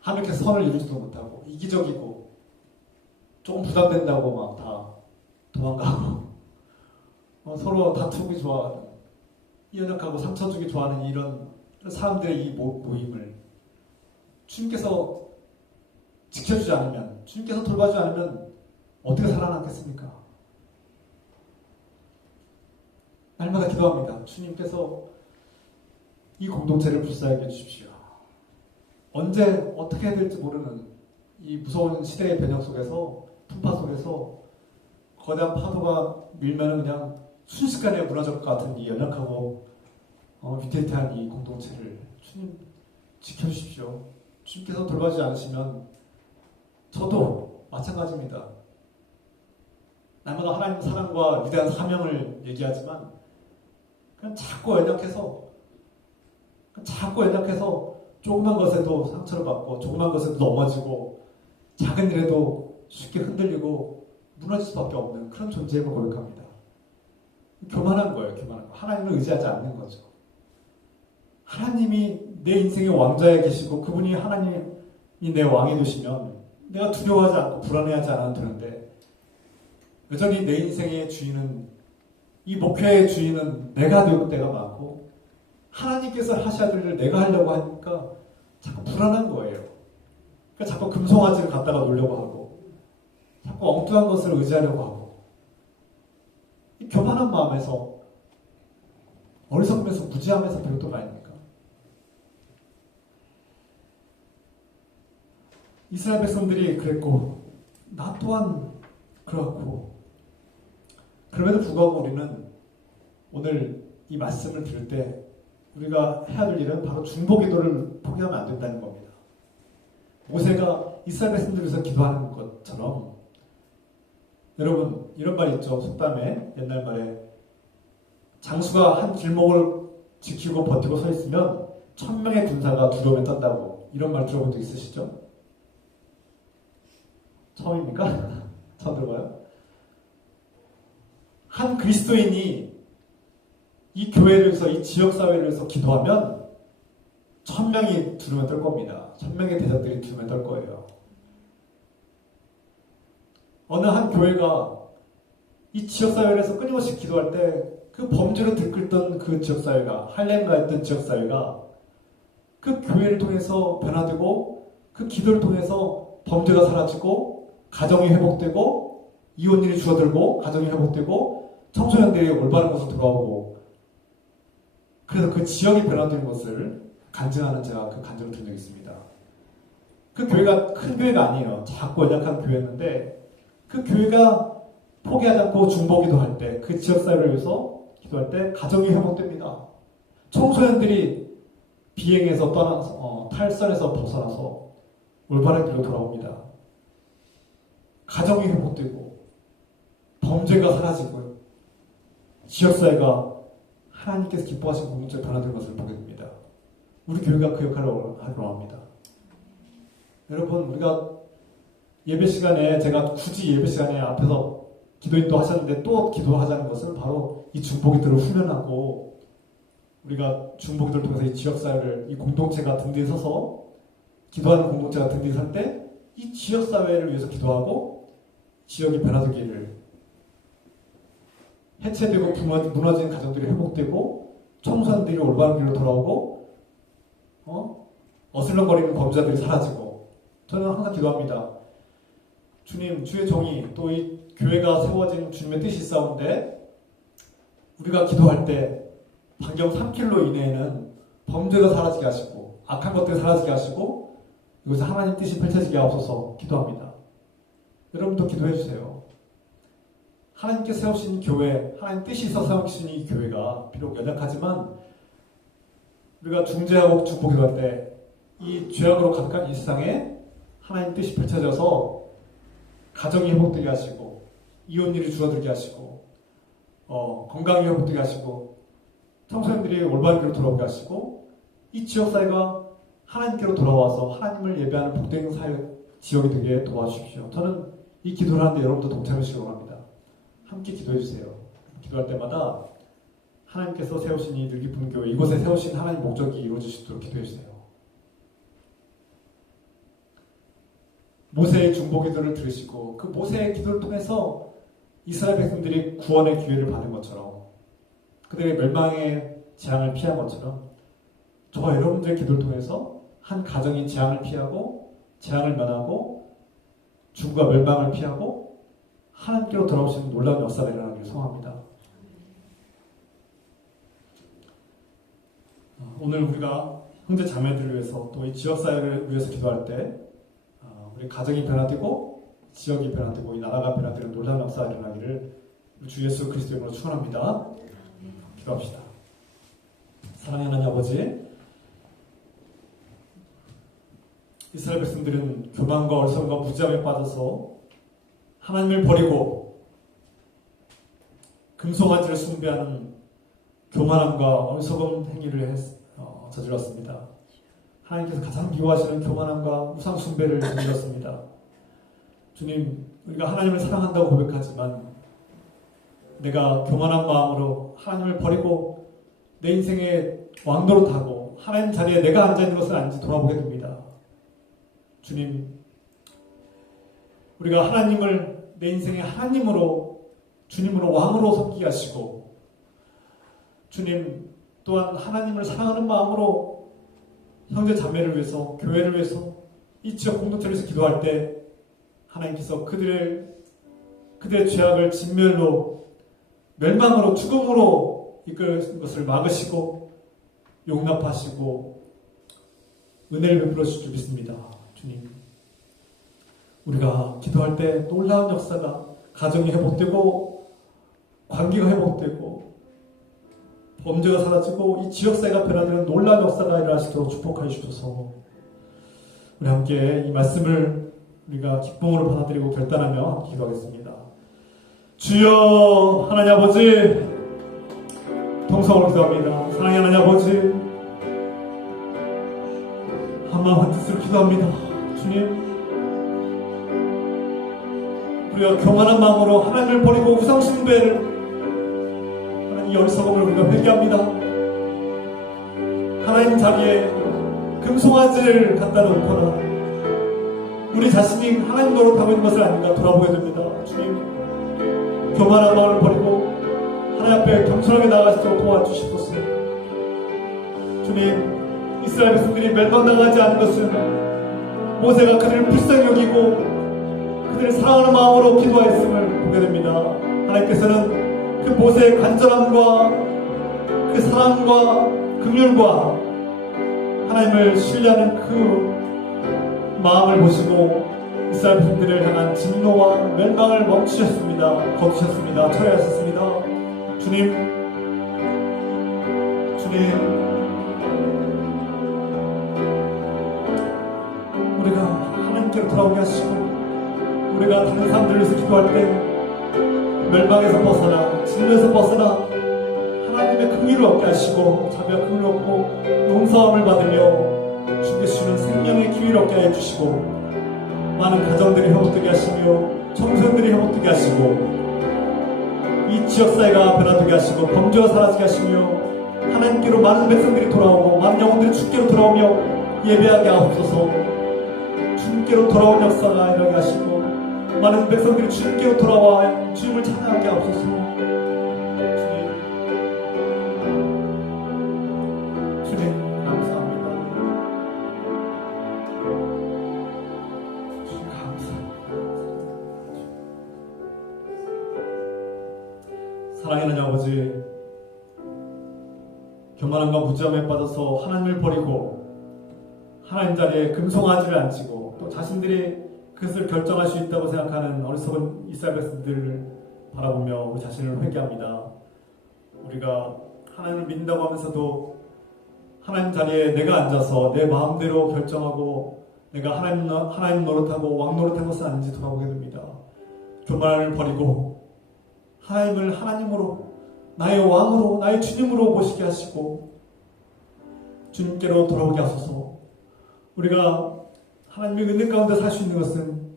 하나님께서 선을 이루지도 못하고 이기적이고 조금 부담된다고 막 다 도망가고 서로 다투기 좋아하는 이 연약하고 상처 주기 좋아하는 이런 사람들의 이 모임을 주님께서 지켜주지 않으면, 주님께서 돌봐주지 않으면 어떻게 살아남겠습니까? 날마다 기도합니다. 주님께서 이 공동체를 불쌍히 해주십시오. 언제 어떻게 해야 될지 모르는 이 무서운 시대의 변형 속에서, 풍파 속에서 거대한 파도가 밀면 그냥 순식간에 무너질 것 같은 이 연약하고 위태위태한 이 공동체를 주님 지켜주십시오. 주님께서 돌봐주지 않으시면 저도 마찬가지입니다. 날마다 하나님 사랑과 위대한 사명을 얘기하지만 그냥 자꾸 연약해서 조그만 것에도 상처를 받고 조그만 것에도 넘어지고 작은 일에도 쉽게 흔들리고 무너질 수밖에 없는 그런 존재임을 고백합니다. 교만한 거예요. 교만한 거. 하나님을 의지하지 않는 거죠. 하나님이 내 인생의 왕자에 계시고 그분이 하나님이 내 왕이 되시면 내가 두려워하지 않고 불안해하지 않아도 되는데 여전히 내 인생의 주인은, 이 목회의 주인은 내가 되고 때가 많고 하나님께서 하셔야 될 일을 내가 하려고 하니까 자꾸 불안한 거예요. 그러니까 자꾸 금송아지를 갖다가 놓으려고 하고 자꾸 엉뚱한 것을 의지하려고 하고 이 교만한 마음에서 어리석으면서 무지함에서 비롯된 거 아닙니까? 이스라엘 백성들이 그랬고 나 또한 그렇고 그럼에도 불구하고 우리는 오늘 이 말씀을 들을 때 우리가 해야 될 일은 바로 중보기도를 포기하면 안 된다는 겁니다. 모세가 이스라엘 백성들을 위해서 기도하는 것처럼 여러분 이런 말 있죠. 속담에 옛날 말에 장수가 한 길목을 지키고 버티고 서 있으면 1000명의 군사가 두려움에 떤다고 이런 말 들어본 적 있으시죠? 처음입니까? 처음 들어봐요? 한 그리스도인이 이 교회를 위해서 이 지역사회를 위해서 기도하면 1000명이 두려움에 떨 겁니다. 1000명의 대적들이 두려움에 떨 거예요. 어느 한 교회가 이 지역사회를 위해서 끊임없이 기도할 때 그 범죄로 들끓던 그 지역사회가 할렘가 했던 지역사회가 그 교회를 통해서 변화되고 그 기도를 통해서 범죄가 사라지고 가정이 회복되고 이혼율이 줄어들고 가정이 회복되고 청소년들이 올바른 곳으로 돌아오고 그래서 그 지역이 변화된 것을 간증하는 제가 그 간증을 든 적이 있습니다. 그 교회가 큰 교회가 아니에요. 작고 연약한 교회였는데 그 교회가 포기하지 않고 중보기도할 때 그 지역사회를 위해서 기도할 때 가정이 회복됩니다. 청소년들이 비행에서 떠나서 탈선에서 벗어나서 올바른 길로 돌아옵니다. 가정이 회복되고 범죄가 사라지고 지역사회가 하나님께서 기뻐하신 공동체로 변화된 것을 보게 됩니다. 우리 교회가 그 역할을 하려고 합니다. 여러분, 우리가 예배 시간에 제가 굳이 예배 시간에 앞에서 기도인도 하셨는데 또 기도하자는 것은 바로 이 중보기도를 훈련하고 우리가 중보기도를 통해서 이 지역사회를 이 공동체가 든든히 서서 기도하는 공동체가 든든히 설 때 이 지역사회를 위해서 기도하고 지역이 변화되기를 해체되고 무너진 가정들이 회복되고 청소년들이 올바른 길로 돌아오고 어슬렁거리는 범죄자들이 사라지고 저는 항상 기도합니다. 주님, 주의 종이 또 이 교회가 세워진 주님의 뜻이 있사온데 우리가 기도할 때 반경 3km 이내에는 범죄가 사라지게 하시고 악한 것들이 사라지게 하시고 이곳에 하나님 뜻이 펼쳐지게 하옵소서 기도합니다. 여러분도 기도해 주세요. 하나님께서 세우신 교회, 하나님 뜻이 있어서 세우신 이 교회가 비록 연약하지만 우리가 중재하고 축복기도할 때 이 죄악으로 가득한 이 세상에 하나님 뜻이 펼쳐져서 가정이 회복되게 하시고 이혼율이 줄어들게 하시고 건강이 회복되게 하시고 청소년들이 올바른 길로 돌아오게 하시고 이 지역사회가 하나님께로 돌아와서 하나님을 예배하는 복된 사회 지역이 되게 도와주십시오. 저는 이 기도를 하는데 여러분도 동참해 주시기 원합니다. 함께 기도해 주세요. 기도할 때마다 하나님께서 세우신 이 늘깊은 교회, 이곳에 세우신 하나님 목적이 이루어지시도록 기도해 주세요. 모세의 중보기도를 들으시고 그 모세의 기도를 통해서 이스라엘 백성들이 구원의 기회를 받은 것처럼 그들의 멸망의 재앙을 피한 것처럼 저와 여러분들의 기도를 통해서 한 가정이 재앙을 피하고 재앙을 면하고 죽음과 멸망을 피하고 하나님께로 돌아오시는 놀라운 역사가 일어나기를 소망합니다. 오늘 우리가 형제 자매들을 위해서 또 이 지역사회를 위해서 기도할 때 우리 가정이 변화되고 지역이 변화되고 이 나라가 변화되는 놀라운 역사가 일어나기를 주 예수 그리스도의 이름으로 축원합니다. 기도합시다. 사랑하는 하나님 아버지, 이스라엘 백성들은 교만과 어리석음과 무지함에 빠져서 하나님을 버리고 금송아지를 숭배하는 교만함과 어리석음 행위를 저질렀습니다. 하나님께서 가장 미워하시는 교만함과 우상 숭배를 저질렀습니다. 주님, 우리가 하나님을 사랑한다고 고백하지만 내가 교만한 마음으로 하나님을 버리고 내 인생의 왕도로 타고 하나님 자리에 내가 앉아있는 것을 아닌지 돌아보게 됩니다. 주님, 우리가 하나님을 내 인생의 하나님으로 주님으로 왕으로 섬기게 하시고 주님 또한 하나님을 사랑하는 마음으로 형제 자매를 위해서 교회를 위해서 이 지역 공동체를 위해서 기도할 때 하나님께서 그들의 죄악을 진멸로 멸망으로 죽음으로 이끌 것을 막으시고 용납하시고 은혜를 베풀어 주실 줄 믿습니다. 주님, 우리가 기도할 때 놀라운 역사가 가정이 회복되고 관계가 회복되고 범죄가 사라지고 이 지역사회가 변화되는 놀라운 역사가 일어나시도록 축복하여 주셔서 우리 함께 이 말씀을 우리가 기쁨으로 받아들이고 결단하며 함께 기도하겠습니다. 주여 하나님 아버지, 통성으로 기도합니다. 사랑의 하나님 아버지, 한마음 한뜻으로 기도합니다. 주님, 우리가 교만한 마음으로 하나님을 버리고 우상 숭배를 하나님 이 어리석음을 우리가 회개합니다. 하나님 자리에 금송아지를 갖다 놓거나 우리 자신이 하나님 노릇하고 있는 것을 아닌가 돌아보게 됩니다. 주님, 교만한 마음을 버리고 하나님 앞에 겸손하게 나아가시도록 도와주시옵소서. 주님, 이스라엘 백성들이 멸망당하지 않은 것은 모세가 그들을 불쌍히 여기고 그들을 사랑하는 마음으로 기도하였음을 보게 됩니다. 하나님께서는 그 모세의 간절함과 그 사랑과 긍휼과 하나님을 신뢰하는 그 마음을 보시고 이스라엘 백성들을 향한 진노와 멸망을 멈추셨습니다. 거두셨습니다. 철회하셨습니다. 주님, 우리가 하나님께로 돌아오게 하시고 우리가 다른 사람들을 위해서 기도할 때 멸망에서 벗어나 진노에서 벗어나 하나님의 긍휼을 얻게 하시고 자비와 긍휼을 얻고 용서함을 받으며 주께 주시는 생명의 기회를 얻게 해주시고 많은 가정들이 회복되게 하시며 청소년들이 회복되게 하시고 이 지역사회가 변화되게 하시고 범죄가 사라지게 하시며 하나님께로 많은 백성들이 돌아오고 많은 영혼들이 주께로 돌아오며 예배하게 하옵소서. 주님께로 돌아온 역사가 일어나게 하시고 많은 백성들이 주님께로 돌아와 주님을 찬양하게 하옵소서. 주님 감사합니다. 주님 감사합니다. 사랑하는 아버지, 교만함과 무지함에 빠져서 하나님을 버리고 하나님 자리에 금송아지를 앉히고 또 자신들이 그것을 결정할 수 있다고 생각하는 어리석은 이스라엘 백성들을 바라보며 우리 자신을 회개합니다. 우리가 하나님을 믿는다고 하면서도 하나님 자리에 내가 앉아서 내 마음대로 결정하고 내가 하나님 노릇하고 왕 노릇한 것은 아닌지 돌아보게 됩니다. 교만을 버리고 하나님을 하나님으로 나의 왕으로 나의 주님으로 모시게 하시고 주님께로 돌아오게 하소서. 우리가 하나님의 은혜 가운데 살 수 있는 것은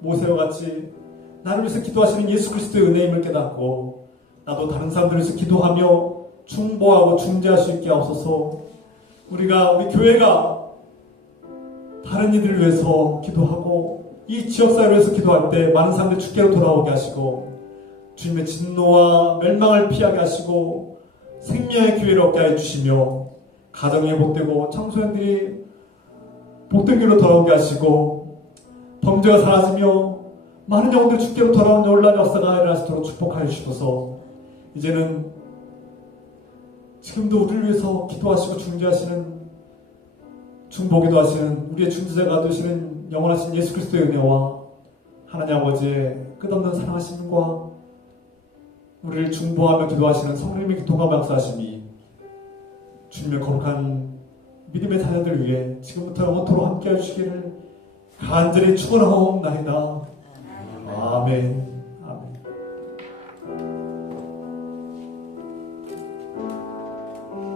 모세와 같이 나를 위해서 기도하시는 예수 그리스도의 은혜임을 깨닫고 나도 다른 사람들을 위해서 기도하며 중보하고 중재할 수 있게 하옵소서. 우리 교회가 다른 이들을 위해서 기도하고 이 지역사회를 위해서 기도할 때 많은 사람들이 주께로 돌아오게 하시고 주님의 진노와 멸망을 피하게 하시고 생명의 기회를 얻게 해주시며 가정이 회복되고 청소년들이 복된 길로 돌아오게 하시고 범죄가 사라지며 많은 영혼들이 주께로 돌아오는 놀라운 역사가 일어나시도록 축복하여 주시소서. 이제는 지금도 우리를 위해서 기도하시고 중재하시는 중보기도 하시는 우리의 중재자가 되시는 영원하신 예수 그리스도의 은혜와 하나님 아버지의 끝없는 사랑하심과 우리를 중보하며 기도하시는 성령님의 기도가 역사하심이 주님의 거룩한 믿음의 자녀들 위해 지금부터 영원토록 함께 해주시기를 간절히 축원하옵나이다. 아멘.